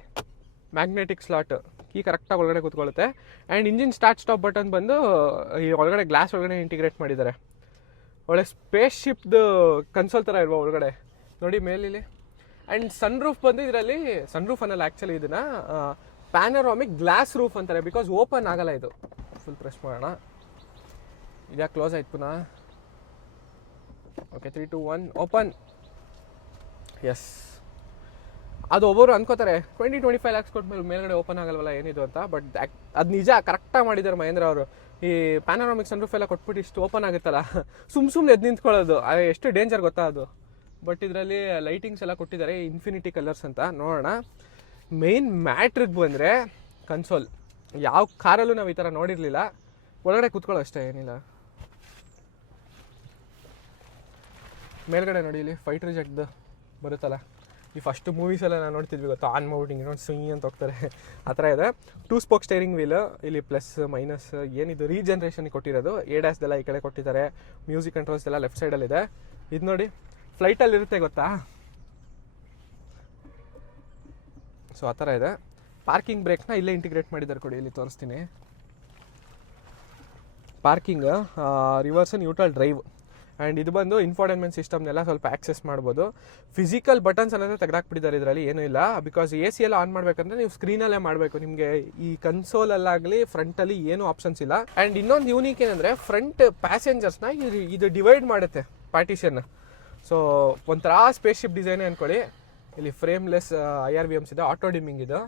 ಮ್ಯಾಗ್ನೆಟಿಕ್ ಸ್ಲಾಟ್, ಕೀ ಕರೆಕ್ಟಾಗಿ ಒಳಗಡೆ ಕೂತ್ಕೊಳ್ಳುತ್ತೆ. And engine start stop button ಬಂದು ಈ ಒಳಗಡೆ ಗ್ಲಾಸ್ ಒಳಗಡೆ ಇಂಟಿಗ್ರೇಟ್ ಮಾಡಿದ್ದಾರೆ. ಒಳ್ಳೆ ಸ್ಪೇಸ್ ಶಿಪ್ದು ಕನ್ಸೋಲ್ ಥರ ಇರುವ ಒಳಗಡೆ ನೋಡಿ ಮೇಲಿಲ್ಲಿ. ಆ್ಯಂಡ್ ಸನ್ ರೂಫ್ ಬಂದು ಇದರಲ್ಲಿ, ಸನ್ ರೂಫ್ ಅನ್ನಲ್ಲ ಆ್ಯಕ್ಚುಲಿ, ಇದನ್ನು ಪ್ಯಾನರಾಮಿಕ್ ಗ್ಲಾಸ್ ರೂಫ್ ಅಂತಾರೆ, ಬಿಕಾಸ್ ಓಪನ್ ಆಗಲ್ಲ ಇದು. ಫುಲ್ ಪ್ರೆಸ್ ಮಾಡೋಣ. ಇದ್ಯಾಕೆ ಕ್ಲೋಸ್ ಆಯ್ತು ಪುನಃ? Okay, 3, 2, 1 open. ಎಸ್, ಅದು ಒಬ್ಬರು ಅನ್ಕೋತಾರೆ 20-25 ಲ್ಯಾಕ್ಸ್ ಕೊಟ್ಟು ಮೇಲ್ಗಡೆ ಓಪನ್ ಆಗಲ್ವಲ್ಲ ಏನಿದು ಅಂತ. ಬಟ್ ಅದು ನಿಜ, ಕರೆಕ್ಟಾಗಿ ಮಾಡಿದ್ದಾರೆ ಮಹೇಂದ್ರ ಅವರು. ಈ ಪ್ಯಾನರಾಮಿಕ್ ಸನ್ ರೂಫ್ ಎಲ್ಲ ಕೊಟ್ಬಿಟ್ಟು ಇಷ್ಟು ಓಪನ್ ಆಗುತ್ತಲ್ಲ, ಸುಮ್ಮನೆ ಎದ್ದು ನಿಂತ್ಕೊಳ್ಳೋದು, ಎಷ್ಟು ಡೇಂಜರ್ ಗೊತ್ತಾ ಅದು. ಬಟ್ ಇದರಲ್ಲಿ ಲೈಟಿಂಗ್ಸ್ ಎಲ್ಲ ಕೊಟ್ಟಿದ್ದಾರೆ, ಇನ್ಫಿನಿಟಿ ಕಲರ್ಸ್ ಅಂತ. ನೋಡೋಣ. ಮೇನ್ ಮ್ಯಾಟ್ರಿಗೆ ಬಂದರೆ ಕನ್ಸೋಲ್, ಯಾವ ಕಾರಲ್ಲೂ ನಾವು ಈ ಥರ ನೋಡಿರಲಿಲ್ಲ. ಒಳಗಡೆ ಕೂತ್ಕೊಳ್ಳೋ ಅಷ್ಟೇ, ಏನಿಲ್ಲ. ಮೇಲ್ಗಡೆ ನೋಡಿ, ಇಲ್ಲಿ ಫೈಟರ್ ಜೆಟ್ದು ಬರುತ್ತಲ್ಲ, ಈ ಫಸ್ಟ್ ಮೂವೀಸೆಲ್ಲ ನಾವು ನೋಡ್ತಿದ್ವಿ ಗೊತ್ತಾ, ಆನ್ ಮಾಡ್ಬಿಟ್ಟು ಇನ್ನೊಂದು ಸ್ವಿಂಗ್ ಅಂತ ಹೋಗ್ತಾರೆ, ಆ ಥರ ಇದೆ. 2 ಸ್ಪೋಕ್ ಸ್ಟೇರಿಂಗ್ ವೀಲ್, ಇಲ್ಲಿ ಪ್ಲಸ್ ಮೈನಸ್ ಏನಿದು ರೀಜನ್ರೇಷನ್ ಕೊಟ್ಟಿರೋದು. ಎಡಾಸ್ದೆಲ್ಲ ಈ ಕಡೆ ಕೊಟ್ಟಿದ್ದಾರೆ. ಮ್ಯೂಸಿಕ್ ಕಂಟ್ರೋಲ್ಸ್ ಎಲ್ಲ ಲೆಫ್ಟ್ ಸೈಡಲ್ಲಿದೆ. ಇದು ನೋಡಿ, ಫ್ಲೈಟಲ್ಲಿ ಇರುತ್ತೆ ಗೊತ್ತಾ, ಸೊ ಆ ಥರ ಇದೆ. ಪಾರ್ಕಿಂಗ್ ಬ್ರೇಕ್ನ ಇಲ್ಲೇ ಇಂಟಿಗ್ರೇಟ್ ಮಾಡಿದ್ದಾರೆ ಕೊಡಿ, ಇಲ್ಲಿ ತೋರಿಸ್ತೀನಿ. Parking, reverse neutral drive. And ಇದು ಬಂದು ಇನ್ಫೋಟೈನ್ಮೆಂಟ್ ಸಿಸ್ಟಮ್ನೆಲ್ಲ ಸ್ವಲ್ಪ ಆಕ್ಸೆಸ್ ಮಾಡ್ಬೋದು. ಫಿಸಿಕಲ್ ಬಟನ್ಸ್ ಅನ್ನೋದು ತೆಗೆದಾಕ್ಬಿಟ್ಟಿದ್ದಾರೆ, ಇದರಲ್ಲಿ ಏನೂ ಇಲ್ಲ. ಬಿಕಾಸ್ AC ಎಲ್ಲ ಆನ್ ಮಾಡಬೇಕಂದ್ರೆ ನೀವು ಸ್ಕ್ರೀನಲ್ಲೇ ಮಾಡಬೇಕು. ನಿಮಗೆ ಈ ಕನ್ಸೋಲಲ್ಲಾಗಲಿ ಫ್ರಂಟಲ್ಲಿ ಏನೂ ಆಪ್ಷನ್ಸ್ ಇಲ್ಲ. ಆ್ಯಂಡ್ ಇನ್ನೊಂದು ಯೂನಿಕ್ ಏನಂದರೆ, ಫ್ರಂಟ್ ಪ್ಯಾಸೆಂಜರ್ಸ್ನ ಇದು ಡಿವೈಡ್ ಮಾಡುತ್ತೆ, ಪಾರ್ಟಿಷನ್. ಸೊ ಒಂಥರ ಸ್ಪೇಸ್ ಶಿಪ್ ಡಿಸೈನೇ ಅಂದ್ಕೊಳ್ಳಿ. ಇಲ್ಲಿ ಫ್ರೇಮ್ಲೆಸ್ IRVMs ಇದೆ, ಆಟೋ ಡಿಮ್ಮಿಂಗ್ ಇದು.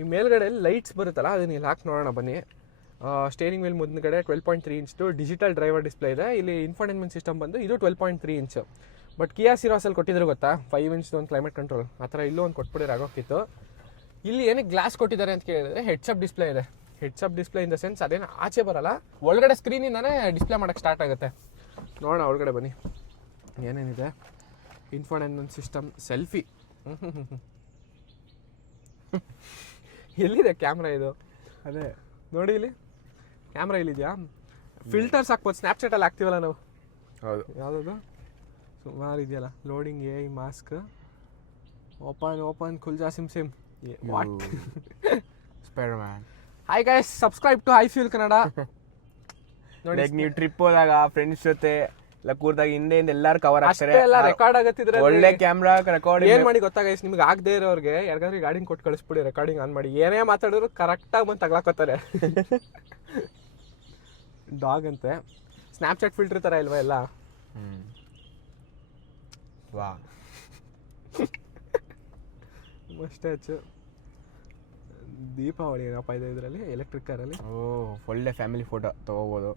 ಈ ಮೇಲ್ಗಡೆ ಲೈಟ್ಸ್ ಬರುತ್ತಲ್ಲ, ಅದನ್ನ ಇಲ್ಲಿ ಹಾಕಿ ನೋಡೋಣ ಬನ್ನಿ. ಸ್ಟೇರಿಂಗ್ ವೀಲ್ ಮುಂದ್ಗಡೆ 12.3 ಇಂಚ್ದು ಡಿಜಿಟಲ್ ಡ್ರೈವರ್ ಡಿಸ್ಪ್ಲೇ ಇದೆ. ಇಲ್ಲಿ ಇನ್ಫೋಟೈನ್ಮೆಂಟ್ ಸಿಸ್ಟಮ್ ಬಂದು ಇದು 12.3 ಇಂಚ್. ಬಟ್ ಕಿಯಾ ಸಿರಾಸಲ್ಲಿ ಕೊಟ್ಟಿದ್ರು ಗೊತ್ತಾ, 5 ಇಂಚ್ದು ಒಂದು ಕ್ಲೈಮೇಟ್ ಕಂಟ್ರೋಲ್, ಆ ಥರ ಇಲ್ಲೂ ಒಂದು ಕೊಟ್ಬಿಡಿ ಆಗೋಕ್ಕಿತ್ತು. ಇಲ್ಲಿ ಏನಕ್ಕೆ ಗ್ಲಾಸ್ ಕೊಟ್ಟಿದ್ದಾರೆ ಅಂತ ಕೇಳಿದ್ರೆ, ಹೆಡ್ಸಪ್ ಡಿಸ್ಪ್ಲೇ ಇದೆ. Heads-up display in the sense ಅದೇನು ಆಚೆ ಬರಲ್ಲ, ಒಳಗಡೆ ಸ್ಕ್ರೀನಿಂದಾನೇ ಡಿಸ್ಪ್ಲೇ ಮಾಡೋಕ್ಕೆ ಸ್ಟಾರ್ಟ್ ಆಗುತ್ತೆ. ನೋಡೋಣ ಒಳಗಡೆ ಬನ್ನಿ ಏನೇನಿದೆ. ಇನ್ಫೋಟೈನ್ಮೆಂಟ್ ಸಿಸ್ಟಮ್, ಸೆಲ್ಫಿ, ಎಲ್ಲಿದೆ ಕ್ಯಾಮ್ರಾ? ಇದು ಅದೇ ನೋಡಿ, ಇಲ್ಲಿ ಕ್ಯಾಮ್ರಾ ಇಲ್ಲಿದೆಯಾ. ಫಿಲ್ಟರ್ಸ್ ಹಾಕ್ಬೋದು, ಸ್ನ್ಯಾಪ್ಚಾಟಲ್ಲಿ ಹಾಕ್ತೀವಲ್ಲ ನಾವು. ಹೌದು. ಯಾವುದದು ಸುಮಾರು ಇದೆಯಲ್ಲ, ಲೋಡಿಂಗ್ ಎ ಮಾಸ್ಕ್, ಓಪನ್ ಕುಲ್ಜಾ ಸಿಮ್ ಸಿಮ್ what Spiderman. Hi guys, subscribe to Hi Fuel Kannada. ನೋಡಿ, ನೀವು ಟ್ರಿಪ್ ಹೋದಾಗ ಫ್ರೆಂಡ್ಸ್ ಜೊತೆ ಎಲ್ಲ ಕೂರ್ದಾಗ ಹಿಂದೆ ಎಲ್ಲಾರು ಕವರ್ ಆಗ್ತಾರೆ, ಎಲ್ಲ ರೆಕಾರ್ಡ್ ಆಗತ್ತಿದ್ರೆ ಒಳ್ಳೆ ಕ್ಯಾಮ್ರಾ ರೆಕಾರ್ಡಿಂಗ್. ಏನ್ ಮಾಡಿ ಗೊತ್ತಾ ಗೈಸ್, ನಿಮ್ಗೆ ಆಗದೆ ಇರೋರಿಗೆ ಯಾರಿಗಾದ್ರೂ ಗಾಡಿನ ಕೊಟ್ಟು ಕಳಿಸ್ಬಿಡಿ, ರೆಕಾರ್ಡಿಂಗ್ ಆನ್ ಮಾಡಿ, ಏನೇ ಮಾತಾಡಿದ್ರು ಕರೆಕ್ಟಾಗಿ ಬಂದು ತಗ್ಲಾಕೋತಾರೆ. ಡಾಗ್ ಅಂತೆ, ಸ್ನ್ಯಾಪ್ಚಾಟ್ ಫಿಲ್ಟರ್ ಥರ ಇಲ್ವಾ ಎಲ್ಲ. ವಾ, ಮಸ್ಟಾಚು. ದೀಪಾವಳಿ ಏನಪ್ಪ ಇದೆ ಇದರಲ್ಲಿ, ಎಲೆಕ್ಟ್ರಿಕ್ ಕಾರಲ್ಲಿ. ಓ, ಒಳ್ಳೆ ಫ್ಯಾಮಿಲಿ ಫೋಟೋ ತಗೋಬೋದು.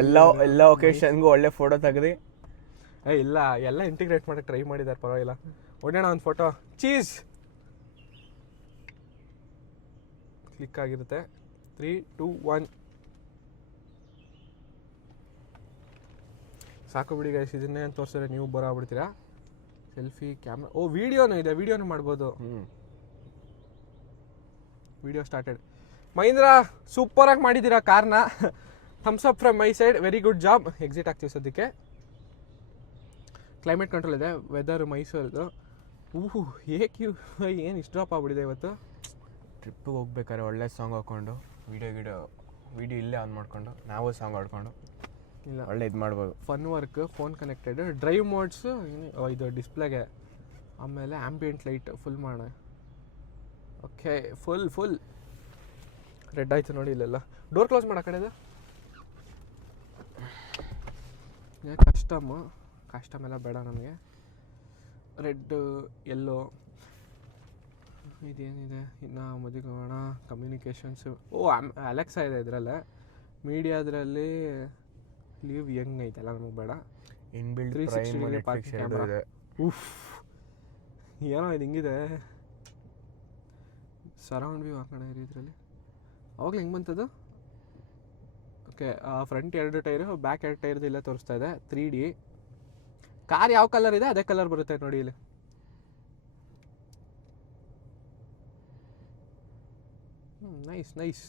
ಎಲ್ಲ ಒಕೇಶನ್ಗೂ ಒಳ್ಳೆ ಫೋಟೋ ತೆಗೆದು. ಇಲ್ಲ, ಎಲ್ಲ ಇಂಟಿಗ್ರೇಟ್ ಮಾಡಕ್ಕೆ ಟ್ರೈ ಮಾಡಿದ್ದಾರೆ, ಪರವಾಗಿಲ್ಲ. ಹೊಡೆಯೋಣ ಒಂದು ಫೋಟೋ. ಚೀಸ್ ಕ್ಲಿಕ್ ಆಗಿರುತ್ತೆ. 3, 2, 1 ಸಾಕು ಬಿಡಿ ಗೈಸ್, ಇದನ್ನೇ ಅಂತ ತೋರಿಸಿದ್ರೆ ನೀವು ಬೋರ್ ಆಗ್ಬಿಡ್ತೀರಾ. ಸೆಲ್ಫಿ ಕ್ಯಾಮ್ರಾ, ಓ ವಿಡಿಯೋನು ಇದೆ, ವಿಡಿಯೋನು ಮಾಡ್ಬೋದು. Video started. ಮಹೀಂದ್ರ ಸೂಪರಾಗಿ ಮಾಡಿದ್ದೀರಾ ಕಾರ್ನ. Thumbs up from my side, very good job. Exit ಆಗ್ತೀವಿ ಸದ್ಯಕ್ಕೆ. ಕ್ಲೈಮೇಟ್ ಕಂಟ್ರೋಲ್ ಇದೆ, ವೆದರ್ ಮೈಸೂರದು. ಏನು ಇಷ್ಟು ಡ್ರಾಪ್ ಆಗ್ಬಿಟ್ಟಿದೆ ಇವತ್ತು. ಟ್ರಿಪ್ಪಿಗೆ ಹೋಗ್ಬೇಕಾದ್ರೆ ಒಳ್ಳೆ ಸಾಂಗ್ ಹಾಕ್ಕೊಂಡು ವಿಡಿಯೋ ಇಲ್ಲೇ ಆನ್ ಮಾಡ್ಕೊಂಡು ನಾವು ಸಾಂಗ್ ಆಡ್ಕೊಂಡು ಇಲ್ಲ ಒಳ್ಳೆ ಇದು ಮಾಡ್ಬೋದು. Fun work, phone connected, drive modes ಇದು ಡಿಸ್ಪ್ಲೇಗೆ. ಆಮೇಲೆ ಆಂಬಿಯೆಂಟ್ ಲೈಟ್ ಫುಲ್ ಮಾಡೋಣ. ಓಕೆ, ಫುಲ್ ರೆಡ್ ಆಯಿತು ನೋಡಿ ಇಲ್ಲೆಲ್ಲ. ಡೋರ್ ಕ್ಲೋಸ್ ಮಾಡೋ ಕಡೆದು ಕಸ್ಟಮ್ ಎಲ್ಲ ಬೇಡ ನಮಗೆ. ರೆಡ್, ಯೆಲ್ಲೋ, ಇದೇನಿದೆ ಇನ್ನು ಮದುಗೋಣ. ಕಮ್ಯುನಿಕೇಷನ್ಸು, ಓ ಅಲೆಕ್ಸಾ ಇದೆ ಇದರಲ್ಲೇ. ಮೀಡಿಯಾದ್ರಲ್ಲಿ ಲೀವ್ ಯಂಗ್ ಐತಲ್ಲ, ನಮಗೆ ಬೇಡ. Inbuilt 360 degree parking camera. ಉಫ್, ಏನೋ ಇದು ಹಿಂಗಿದೆ. ಸರೌಂಡ್ ವ್ಯೂ ಹಾಕೋಣ ಇದರಲ್ಲಿ. ಅವಾಗಲೇ ಹೆಂಗೆ ಬಂತದು. ಓಕೆ, ಫ್ರಂಟ್ 2 ಟೈರು, ಬ್ಯಾಕ್ 2 ಟೈರ್ದು ಇಲ್ಲೇ ತೋರಿಸ್ತಾ ಇದೆ. 3D ಕಾರ್ ಯಾವ ಕಲರ್ ಇದೆ ಅದೇ ಕಲರ್ ಬರುತ್ತೆ ನೋಡಿ ಇಲ್ಲಿ. Nice.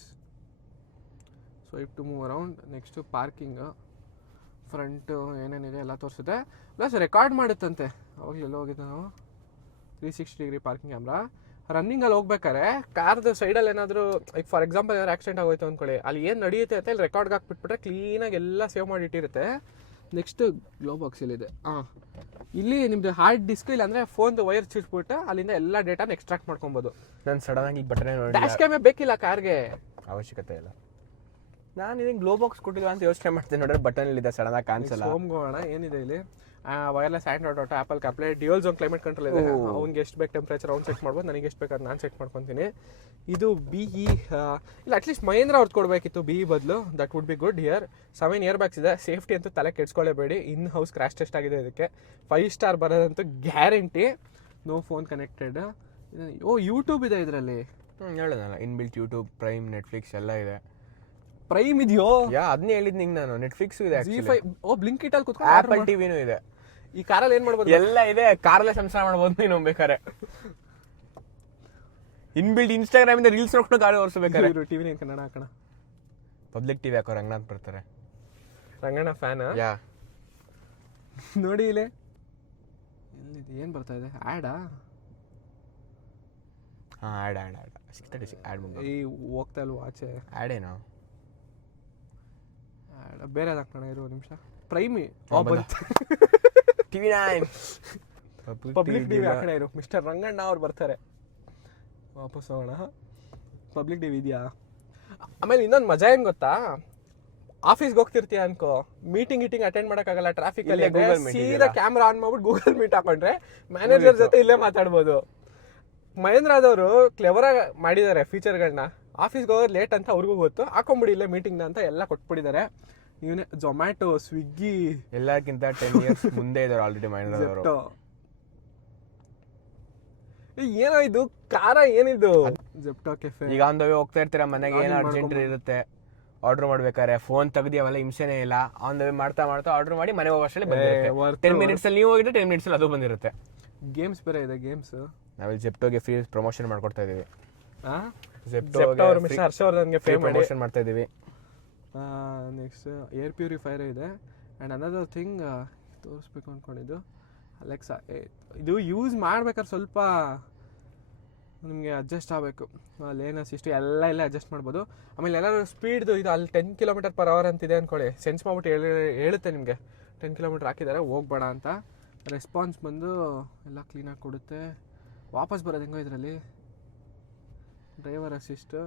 Swipe to move around. Next parking, front ಏನೇನಿದೆ ಎಲ್ಲ ತೋರಿಸುತ್ತೆ. ಪ್ಲಸ್ ರೆಕಾರ್ಡ್ ಮಾಡುತ್ತಂತೆ. ಅವಾಗಲೇ ಎಲ್ಲ ಹೋಗಿದ್ದೆ ನಾವು. 360 ಡಿಗ್ರಿ ಪಾರ್ಕಿಂಗ್ ಕ್ಯಾಮ್ರಾ. ರನ್ನಿಂಗಲ್ಲಿ ಹೋಗ್ಬೇಕಾರೆ ಕಾರ್ದು ಸೈಡಲ್ಲಿ ಏನಾದರೂ, ಈಗ ಫಾರ್ ಎಕ್ಸಾಂಪಲ್ ಏನಾದ್ರು ಆಕ್ಸಿಡೆಂಟ್ ಆಗೋಯ್ತು ಅಂದ್ಕೊಳ್ಳಿ, ಅಲ್ಲಿ ಏನು ನಡೆಯುತ್ತೆ ಅಂತ ಇಲ್ಲಿ ರೆಕಾರ್ಡ್ಗೆ ಹಾಕ್ಬಿಟ್ಬಿಟ್ರೆ ಕ್ಲೀನಾಗಿ ಎಲ್ಲ ಸೇವ್ ಮಾಡಿ ಇಟ್ಟಿರುತ್ತೆ. ನೆಕ್ಸ್ಟ್ ಗ್ಲೋ ಬಾಕ್ಸ್ ಇಲ್ಲಿದೆ. ಇಲ್ಲಿ ನಿಮ್ಮದು ಹಾರ್ಡ್ ಡಿಸ್ಕ್, ಇಲ್ಲ ಅಂದರೆ ಫೋನ್ದು ವೈರ್ ಚಿಟ್ಬಿಟ್ಟು ಅಲ್ಲಿಂದ ಎಲ್ಲ ಡೇಟಾನ ಎಕ್ಸ್ಟ್ರಾಕ್ಟ್ ಮಾಡ್ಕೊಬೋದು. ನಾನು ಸಡನ್ನಾಗಿ ಬಟನ್ ನೋಡಿ, ಡ್ಯಾಶ್ ಕ್ಯಾಮೇ ಬೇಕಿಲ್ಲ ಕಾರ್ಗೆ, ಅವಶ್ಯಕತೆ ಇಲ್ಲ. ನಾನು ಇದನ್ನು ಗ್ಲೋ ಬಾಕ್ಸ್ ಕೊಟ್ಟಿಲ್ಲ ಅಂತ ಯೋಚನೆ ಮಾಡ್ತೀನಿ, ನೋಡ್ರೆ ಬಟನ್ ಇಲ್ಲಿದೆ, ಸಡನ್ನಾಗಿ ಕಾಣಿಸಲ್ಲ. ಹೋಗೋಣ, ಏನಿದೆ ಇಲ್ಲಿ. Wireless Android Auto, Apple CarPlay, dual zone climate control ಇದೆ. ಅವ್ನಿಗೆ ಎಷ್ಟು ಬೇಕು ಟೆಂಪ್ರೇಚರ್ ಅವ್ನು ಸೆಟ್ ಮಾಡ್ಬೋದು, ನನಗೆ ಎಷ್ಟು ಬೇಕಾದ್ರೆ ನಾನು ಸೆಟ್ ಮಾಡ್ಕೊತೀನಿ. ಇದು BE, ಇಲ್ಲ ಅಟ್ಲೀಸ್ಟ್ ಮಹೇಂದ್ರ ಅವ್ರದ್ದು ಕೊಡಬೇಕಿತ್ತು BE ಬದಲು. That would be good. 7 airbags ಇದೆ. ಸೇಫ್ಟಿ ಅಂತೂ ತಲೆ ಕೆಡ್ಸ್ಕೊಳ್ಳೇಬೇಡಿ. ಇನ್ ಹೌಸ್ ಕ್ರ್ಯಾಶ್ ಟೆಸ್ಟ್ ಆಗಿದೆ ಇದಕ್ಕೆ. 5 ಸ್ಟಾರ್ ಬರೋದಂತೂ ಗ್ಯಾರಂಟಿ. No phone connected. ಓ ಯೂಟ್ಯೂಬ್ ಇದೆ ಇದರಲ್ಲಿ. ಹೇಳೋದಲ್ಲ, ಇನ್ಬಿಲ್ಟ್ ಯೂಟ್ಯೂಬ್, ಪ್ರೈಮ್, ನೆಟ್ಫ್ಲಿಕ್ಸ್ ಎಲ್ಲ ಇದೆ. ಪ್ರೈಮ್ ಇದೆಯೋ? ಅದನ್ನೇ ಹೇಳಿದ್ ನಿಂಗೆ ನಾನು. ನೆಟ್ಫ್ಲಿಕ್ಸ್ ಇದೆ, G5, ಓ ಬ್ಲಿಂಕಿಟ್ ಅಲ್ಲಿ ಕುತ್ಕೊಂಡು ಆಪಲ್ ಟಿವಿನೂ ಇದೆ. ಈ ಕಾರಲ್ಲಿ ಏನ್ ಮಾಡ್ಬೋದು? ಎಲ್ಲ ಇದೆ. ಕಾರಲ್ಲೇ ಸಂಸಾರ ಮಾಡ್ಬೋದು ನೀನು ಬೇಕಾರೆ. ಇನ್ಬಿಲ್ಟ್ ಇನ್ಸ್ಟಾಗ್ರಾಮ್ ಇಂದ ರೀಲ್ಸ್ ನೋಡ್ಕೊಂಡು ಗಾಡಿ ಓಡಿಸಬೇಕಾರೆ. ಟಿವಿ ಕನ್ನಡ ಹಾಕೋಣ. ಪಬ್ಲಿಕ್ ಟಿವಿ ಹಾಕೋ ರಂಗನಾಥ್ ಬರ್ತಾರೆ. ರಂಗಣ್ಣ ಫ್ಯಾನ್. ಯಾ, ನೋಡಿ ಇಲ್ಲಿ ಎಲ್ಲಿದೆ, ಏನು ಬರ್ತಾ ಇದೆ? ಆ್ಯಡಾ? ಹಾಂ, ಆ್ಯಡ್ 6:36 ಆ್ಯಡ್ ಮುಂದೆ. ಈ ಹೋಗ್ತಾ ಇಲ್ವ ಆಚೆ? ಆ್ಯಡೇನೋ ಬೇರೆ ಹಾಕೋಣ, ಇರೋ ನಿಮಿಷ. ಪ್ರೈಮಿ TV9 ಪಬ್ಲಿಕ್ ಟಿವಿ ಹಾಕೋಣ ಇರು. ಮಿಸ್ಟರ್ ರಂಗಣ್ಣ ಅವ್ರು ಬರ್ತಾರೆ. ವಾಪಸ್ ಹೋಗೋಣ. ಪಬ್ಲಿಕ್ ಟಿವಿ ಇದೆಯಾ? ಆಮೇಲೆ ಇನ್ನೊಂದು ಮಜಾ ಏನು ಗೊತ್ತಾ, ಆಫೀಸ್ಗೆ ಹೋಗ್ತಿರ್ತೀಯ ಅನ್ಕೋ, ಮೀಟಿಂಗ್ ಅಟೆಂಡ್ ಮಾಡೋಕ್ಕಾಗಲ್ಲ ಟ್ರಾಫಿಕ್ ಅಲ್ಲಿ, ಸೀದಾ ಕ್ಯಾಮ್ರಾ ಆನ್ ಮಾಡ್ಬಿಟ್ಟು ಗೂಗಲ್ ಮೀಟ್ ಹಾಕೊಂಡ್ರೆ ಮ್ಯಾನೇಜರ್ ಜೊತೆ ಇಲ್ಲೇ ಮಾತಾಡ್ಬೋದು. ಮಹೇಂದ್ರದವರು ಕ್ಲೆವರಾಗಿ ಮಾಡಿದ್ದಾರೆ ಫೀಚರ್ಗಳನ್ನ. ಆಫೀಸ್ಗೆ ಹೋಗೋದು ಲೇಟ್ ಅಂತ ಅವ್ರಿಗೂ ಗೊತ್ತು, ಹಾಕೊಂಬಿಡಿ ಇಲ್ಲೇ ಮೀಟಿಂಗ್ನ ಅಂತ ಎಲ್ಲ ಕೊಟ್ಬಿಟ್ಟಿದ್ದಾರೆ. ಇವನೇ ಝೊಮ್ಯಾಟೊ, ಸ್ವಿಗ್ಗಿ ಎಲ್ಲಕ್ಕಿಂತ 10 ಇಯರ್ಸ್ ಮುಂದೆ ಇದ್ದಾರೆ ಆಲ್ರೆಡಿ ಮಹೇಂದ್ರದವರು. ಏನೋ ಇದು ಕಾರ, ಏನಿದು ಜೆಪ್ಟೋ ಕೆಫೆ. ಈಗ ಒಂದು ಹೋಗ್ತಾ ಇರ್ತೀರಾ, ಮನೆಗೆ ಏನೋ ಅರ್ಜೆಂಟ್ ಇರುತ್ತೆ, ಆರ್ಡರ್ ಮಾಡ್ಬೇಕಾರೆ ಫೋನ್ ತೆಗ್ದು ಅವೆಲ್ಲ ಹಿಂಸೆನೇ ಇಲ್ಲ. ಆನ್ ದ ವೇ ಮಾಡ್ತಾ ಆರ್ಡರ್ ಮಾಡಿ ಮನೆ ಹೋಗೋಷ್ಟರಲ್ಲಿ ಬಂದಿರುತ್ತೆ. 10 ಮಿನಿಟ್ಸ್ ಅಲ್ಲಿ ನೀವು ಹೋಗಿದ್ರೆ 10 ಮಿನಿಟ್ಸ್ ಅಲ್ಲಿ ಅದು ಬಂದಿರುತ್ತೆ. ಗೇಮ್ಸ್ ಬೇರೆ ಇದೆ. ಗೇಮ್ಸ್ ನಾವಿಲ್ಲಿ ಜೆಪ್ಟೋಗೆ ಫ್ರೀ ಪ್ರಮೋಷನ್ ಮಾಡ್ಕೊಡ್ತಾ ಇದೀವಿ. ಜೆಪ್ಟೋ ಅವರು ಮಿಸ್ಟರ್ ಹರ್ಷವರ್ಧನ್ಗೆ ಫ್ರೀ ಪ್ರಮೋಷನ್ ಮಾಡ್ತಾ ಇದೀವಿ. ನೆಕ್ಸ್ಟ್ ಏರ್ ಪ್ಯೂರಿಫೈರ್ ಇದೆ. ಆ್ಯಂಡ್ ಅನದರ್ ಥಿಂಗ್ ತೋರಿಸ್ಬೇಕು ಅಂದ್ಕೊಂಡಿದ್ದು ಅಲೆಕ್ಸಾ. ಇದು ಯೂಸ್ ಮಾಡ್ಬೇಕಾದ್ರೆ ಸ್ವಲ್ಪ ನಿಮಗೆ ಅಡ್ಜಸ್ಟ್ ಆಗಬೇಕು. ಲೇನ್ ಅಸಿಸ್ಟು ಎಲ್ಲ ಅಡ್ಜಸ್ಟ್ ಮಾಡ್ಬೋದು. ಆಮೇಲೆ ಎಲ್ಲರೂ ಸ್ಪೀಡ್ದು ಇದು ಅಲ್ಲಿ 10 km/h ಅಂತಿದೆ ಅಂದ್ಕೊಳ್ಳಿ, ಸೆನ್ಸ್ ಮಾಡ್ಬಿಟ್ಟು ಹೇಳುತ್ತೆ ನಿಮಗೆ 10 km ಹಾಕಿದ್ದಾರೆ ಹೋಗ್ಬೇಡ ಅಂತ. ರೆಸ್ಪಾನ್ಸ್ ಬಂದು ಎಲ್ಲ ಕ್ಲೀನಾಗಿ ಕೊಡುತ್ತೆ. ವಾಪಸ್ ಬರೋದು ಹೆಂಗೋ ಇದರಲ್ಲಿ driver assist,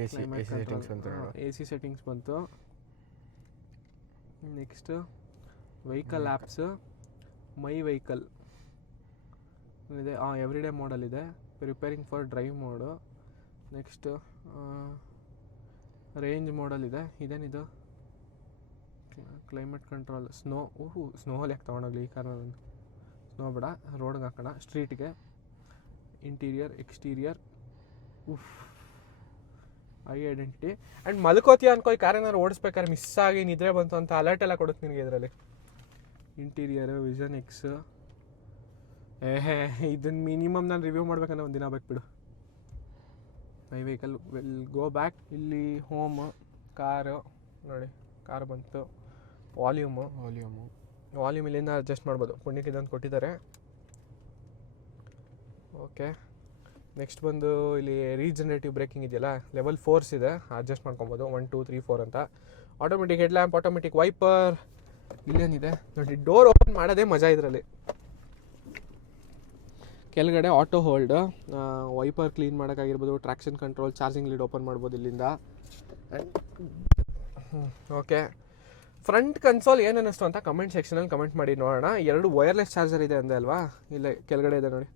A C settings ಬಂತು. Next vehicle apps, my vehicle ಇದೆ, ಎವ್ರಿ ಡೇ ಮೋಡಲ್ಲಿದೆ. Preparing for drive mode. Next range ಮೋಡಲ್ಲಿದೆ. ಇದೇನಿದು ಕ್ಲೈಮೇಟ್ ಕಂಟ್ರೋಲ್, ಸ್ನೋಲ್ಲಿ ಯಾಕೆ ತೊಗೊಂಡೋಗ್ಲಿ ಈ ಕಾರಣ, ಸ್ನೋ ಬೇಡ, ರೋಡ್ಗೆ ಹಾಕೋಣ, ಸ್ಟ್ರೀಟ್ಗೆ. Interior, exterior, I identity. And ಮಲ್ಕೋತೀಯ ಅನ್ಕೋ, ಈ ಕಾರ್ ಏನಾದ್ರು ಓಡಿಸ್ಬೇಕಾದ್ರೆ ಮಿಸ್ ಆಗಿ ನಿದ್ರೆ ಬಂತು ಅಂತ ಅಲರ್ಟ್ ಎಲ್ಲ ಕೊಡುತ್ತೆ ನಿನಗೆ ಇದರಲ್ಲಿ. Interior, vision X. ಇದನ್ನು ಮಿನಿಮಮ್ ನಾನು ರಿವ್ಯೂ ಮಾಡ್ಬೇಕಂದ್ರೆ ಒಂದು ದಿನ ಬೇಕು ಬಿಡು. ಮೈ ವೆಹಿಕಲ್ ವಿಲ್ ಗೋ ಬ್ಯಾಕ್. ಇಲ್ಲಿ ಹೋಮ್, ಕಾರು ನೋಡಿ, ಕಾರ್ ಬಂತು. ವಾಲ್ಯೂಮ್ ಇಲ್ಲಿಂದ ಅಡ್ಜಸ್ಟ್ ಮಾಡ್ಬೋದು. ಪುಣ್ಯಕ್ಕೆ ಇದೊಂದು ಕೊಟ್ಟಿದ್ದಾರೆ. ಓಕೆ, ನೆಕ್ಸ್ಟ್ ಬಂದು ಇಲ್ಲಿ ರೀಜನರೇಟಿವ್ ಬ್ರೇಕಿಂಗ್ ಇದೆಯಲ್ಲ, ಲೆವೆಲ್ 4 ಇದೆ, ಅಡ್ಜಸ್ಟ್ ಮಾಡ್ಕೊಬೋದು. 1 2 3 4 ಅಂತ. Automatic head lamp, automatic wiper. ಇಲ್ಲೇನಿದೆ ನೋಡಿ, ಡೋರ್ ಓಪನ್ ಮಾಡೋದೇ ಮಜಾ ಇದರಲ್ಲಿ. ಕೆಳಗಡೆ ಆಟೋ ಹೋಲ್ಡ್, ವೈಪರ್ ಕ್ಲೀನ್ ಮಾಡೋಕ್ಕಾಗಿರ್ಬೋದು, traction control, charging lid open ಮಾಡ್ಬೋದು ಇಲ್ಲಿಂದ. ಓಕೆ, ಫ್ರಂಟ್ ಕನ್ಸೋಲ್ ಏನು ಅನ್ನಿಸ್ತು ಅಂತ ಕಮೆಂಟ್ ಸೆಕ್ಷನಲ್ಲಿ ಕಮೆಂಟ್ ಮಾಡಿ ನೋಡೋಣ. 2 ವೈರ್ಲೆಸ್ ಚಾರ್ಜರ್ ಇದೆ ಅಂದೆ ಅಲ್ವಾ, ಇಲ್ಲೇ ಕೆಳಗಡೆ ಇದೆ ನೋಡಿ,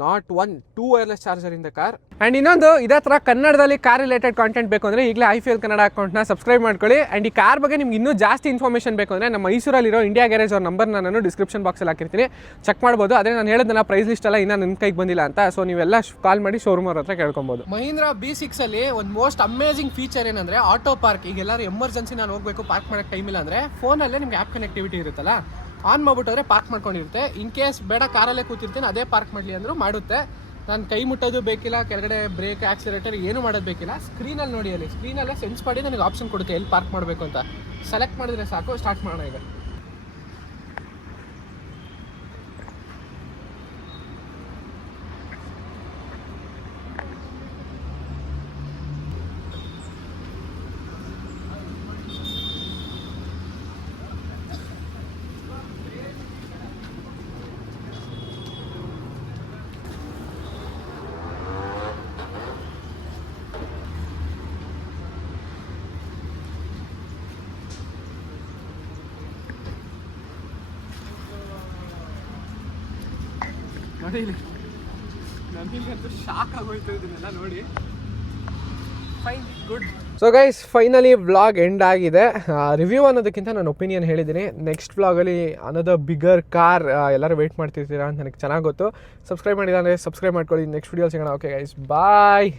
not 1, 2 wireless charger in the car. And ಇನ್ನೊಂದು, ಇದೇ ಥರ ಕನ್ನಡದಲ್ಲಿ ಕಾರ್ ರಿಲೇಟೆಡ್ ಕಾಂಟೆಂಟ್ ಬೇಕು ಅಂದರೆ ಈಗಲೇ IFL ಕನ್ನಡ ಅಕೌಂಟ್ನ ಸಬ್ಸ್ಕ್ರೈಬ್ ಮಾಡ್ಕೊಳ್ಳಿ. ಆ್ಯಂಡ್ ಈ ಕಾರ್ ಬಗ್ಗೆ ನಿಮ್ಗೆ ಇನ್ನೂ ಜಾಸ್ತಿ ಇನ್ಫಾರ್ಮೇಷನ್ ಬೇಕು ಅಂದರೆ ನಮ್ಮ ಮೈಸೂರಲ್ಲಿರೋ ಇಂಡಿಯಾ ಗ್ಯಾರೇಜ್ ಅವ್ರ ನಂಬರ್ನ ನಾನು ಡಿಸ್ಕ್ರಿಪ್ಷನ್ ಬಾಕ್ಸಲ್ಲಿ ಹಾಕಿರ್ತೀನಿ, ಚೆಕ್ ಮಾಡ್ಬೋದು. ಅದೇ ನಾನು ಹೇಳಿದ್ನಲ್ಲ, ಪ್ರೈಸ್ ಲಿಸ್ಟ್ ಎಲ್ಲ ಇನ್ನೂ ನನ್ನ ಕೈಗೆ ಬಂದಿಲ್ಲ ಅಂತ. ಸೊ ನೀವೆಲ್ಲ ಕಾಲ್ ಮಾಡಿ ಶೋರೂಮ್ ಅವ್ರ ಹತ್ರ ಕೇಳ್ಕೊಬೋದು. ಮಹೀಂದ್ರ B6 ಅಲ್ಲಿ ಒಂದು ಮೋಸ್ಟ್ ಅಮೇಜಿಂಗ್ ಫೀಚರ್ ಏನಂದರೆ ಆಟೋ ಪಾರ್ಕ್. ಈಗ ಎಲ್ಲರೂ ಎಮರ್ಜೆನ್ಸಿ ನಾನು ಹೋಗಬೇಕು, ಪಾರ್ಕ್ ಮಾಡೋಕ್ಕೆ ಟೈಮ್ ಇಲ್ಲ ಅಂದರೆ ಫೋನಲ್ಲೇ ನಿಮ್ಗೆ ಆ್ಯಪ್ ಕನೆಕ್ಟಿವಿಟಿ ಇರುತ್ತಲ್ಲ, ಆನ್ ಮಾಡಿಬಿಟ್ಟವ್ರೆ ಪಾರ್ಕ್ ಮಾಡ್ಕೊಂಡಿರುತ್ತೆ. ಇನ್ ಕೇಸ್ ಬೇಡ ಕಾರಲ್ಲೇ ಕೂತಿರ್ತೀನಿ ಅದೇ ಪಾರ್ಕ್ ಮಾಡಲಿ ಅಂದರೂ ಮಾಡುತ್ತೆ. ನಾನು ಕೈ ಮುಟ್ಟೋದು ಬೇಕಿಲ್ಲ, ಕೆಳಗಡೆ ಬ್ರೇಕ್, ಆಕ್ಸಿಲೇಟರ್ ಏನು ಮಾಡೋದು ಬೇಕಿಲ್ಲ. ಸ್ಕ್ರೀನಲ್ಲಿ ನೋಡಿ, ಅಲ್ಲಿ ಸ್ಕ್ರೀನಲ್ಲೇ ಸೆನ್ಸ್ ಮಾಡಿ ನನಗೆ ಆಪ್ಷನ್ ಕೊಡುತ್ತೆ ಎಲ್ಲಿ ಪಾರ್ಕ್ ಮಾಡಬೇಕು ಅಂತ. ಸೆಲೆಕ್ಟ್ ಮಾಡಿದ್ರೆ ಸಾಕು, ಸ್ಟಾರ್ಟ್ ಮಾಡೋಣ ಈಗ. ನೋಡಿ ಇಲ್ಲಿ ನನಗಂತೂ ಶಾಕ್ ಆಗೋಯ್ತು ಇದನ್ನೆಲ್ಲ ನೋಡಿ. Fine, good. So guys, finally vlog end ಆಗಿದೆ. ರಿವ್ಯೂ ಅನ್ನೋದಕ್ಕಿಂತ ನಾನು ಒಪಿನಿಯನ್ ಹೇಳಿದ್ದೀನಿ. ನೆಕ್ಸ್ಟ್ ವ್ಲಾಗಲ್ಲಿ ಅನದರ್ ಬಿಗರ್ ಕಾರ್ ಎಲ್ಲರೂ ವೆಯ್ಟ್ ಮಾಡ್ತಿರ್ತೀರಾ ಅಂತ ನನಗೆ ಚೆನ್ನಾಗಿ ಗೊತ್ತು. ಸಬ್ಸ್ಕ್ರೈಬ್ ಮಾಡಿಲ್ಲ ಅಂದರೆ ಸಬ್ಸ್ಕ್ರೈಬ್ ಮಾಡ್ಕೊಳ್ಳಿ. ನೆಕ್ಸ್ಟ್ ವಿಡಿಯೋ ಸಿಗೋಣ. ಓಕೆ ಗೈಸ್, ಬಾಯ್.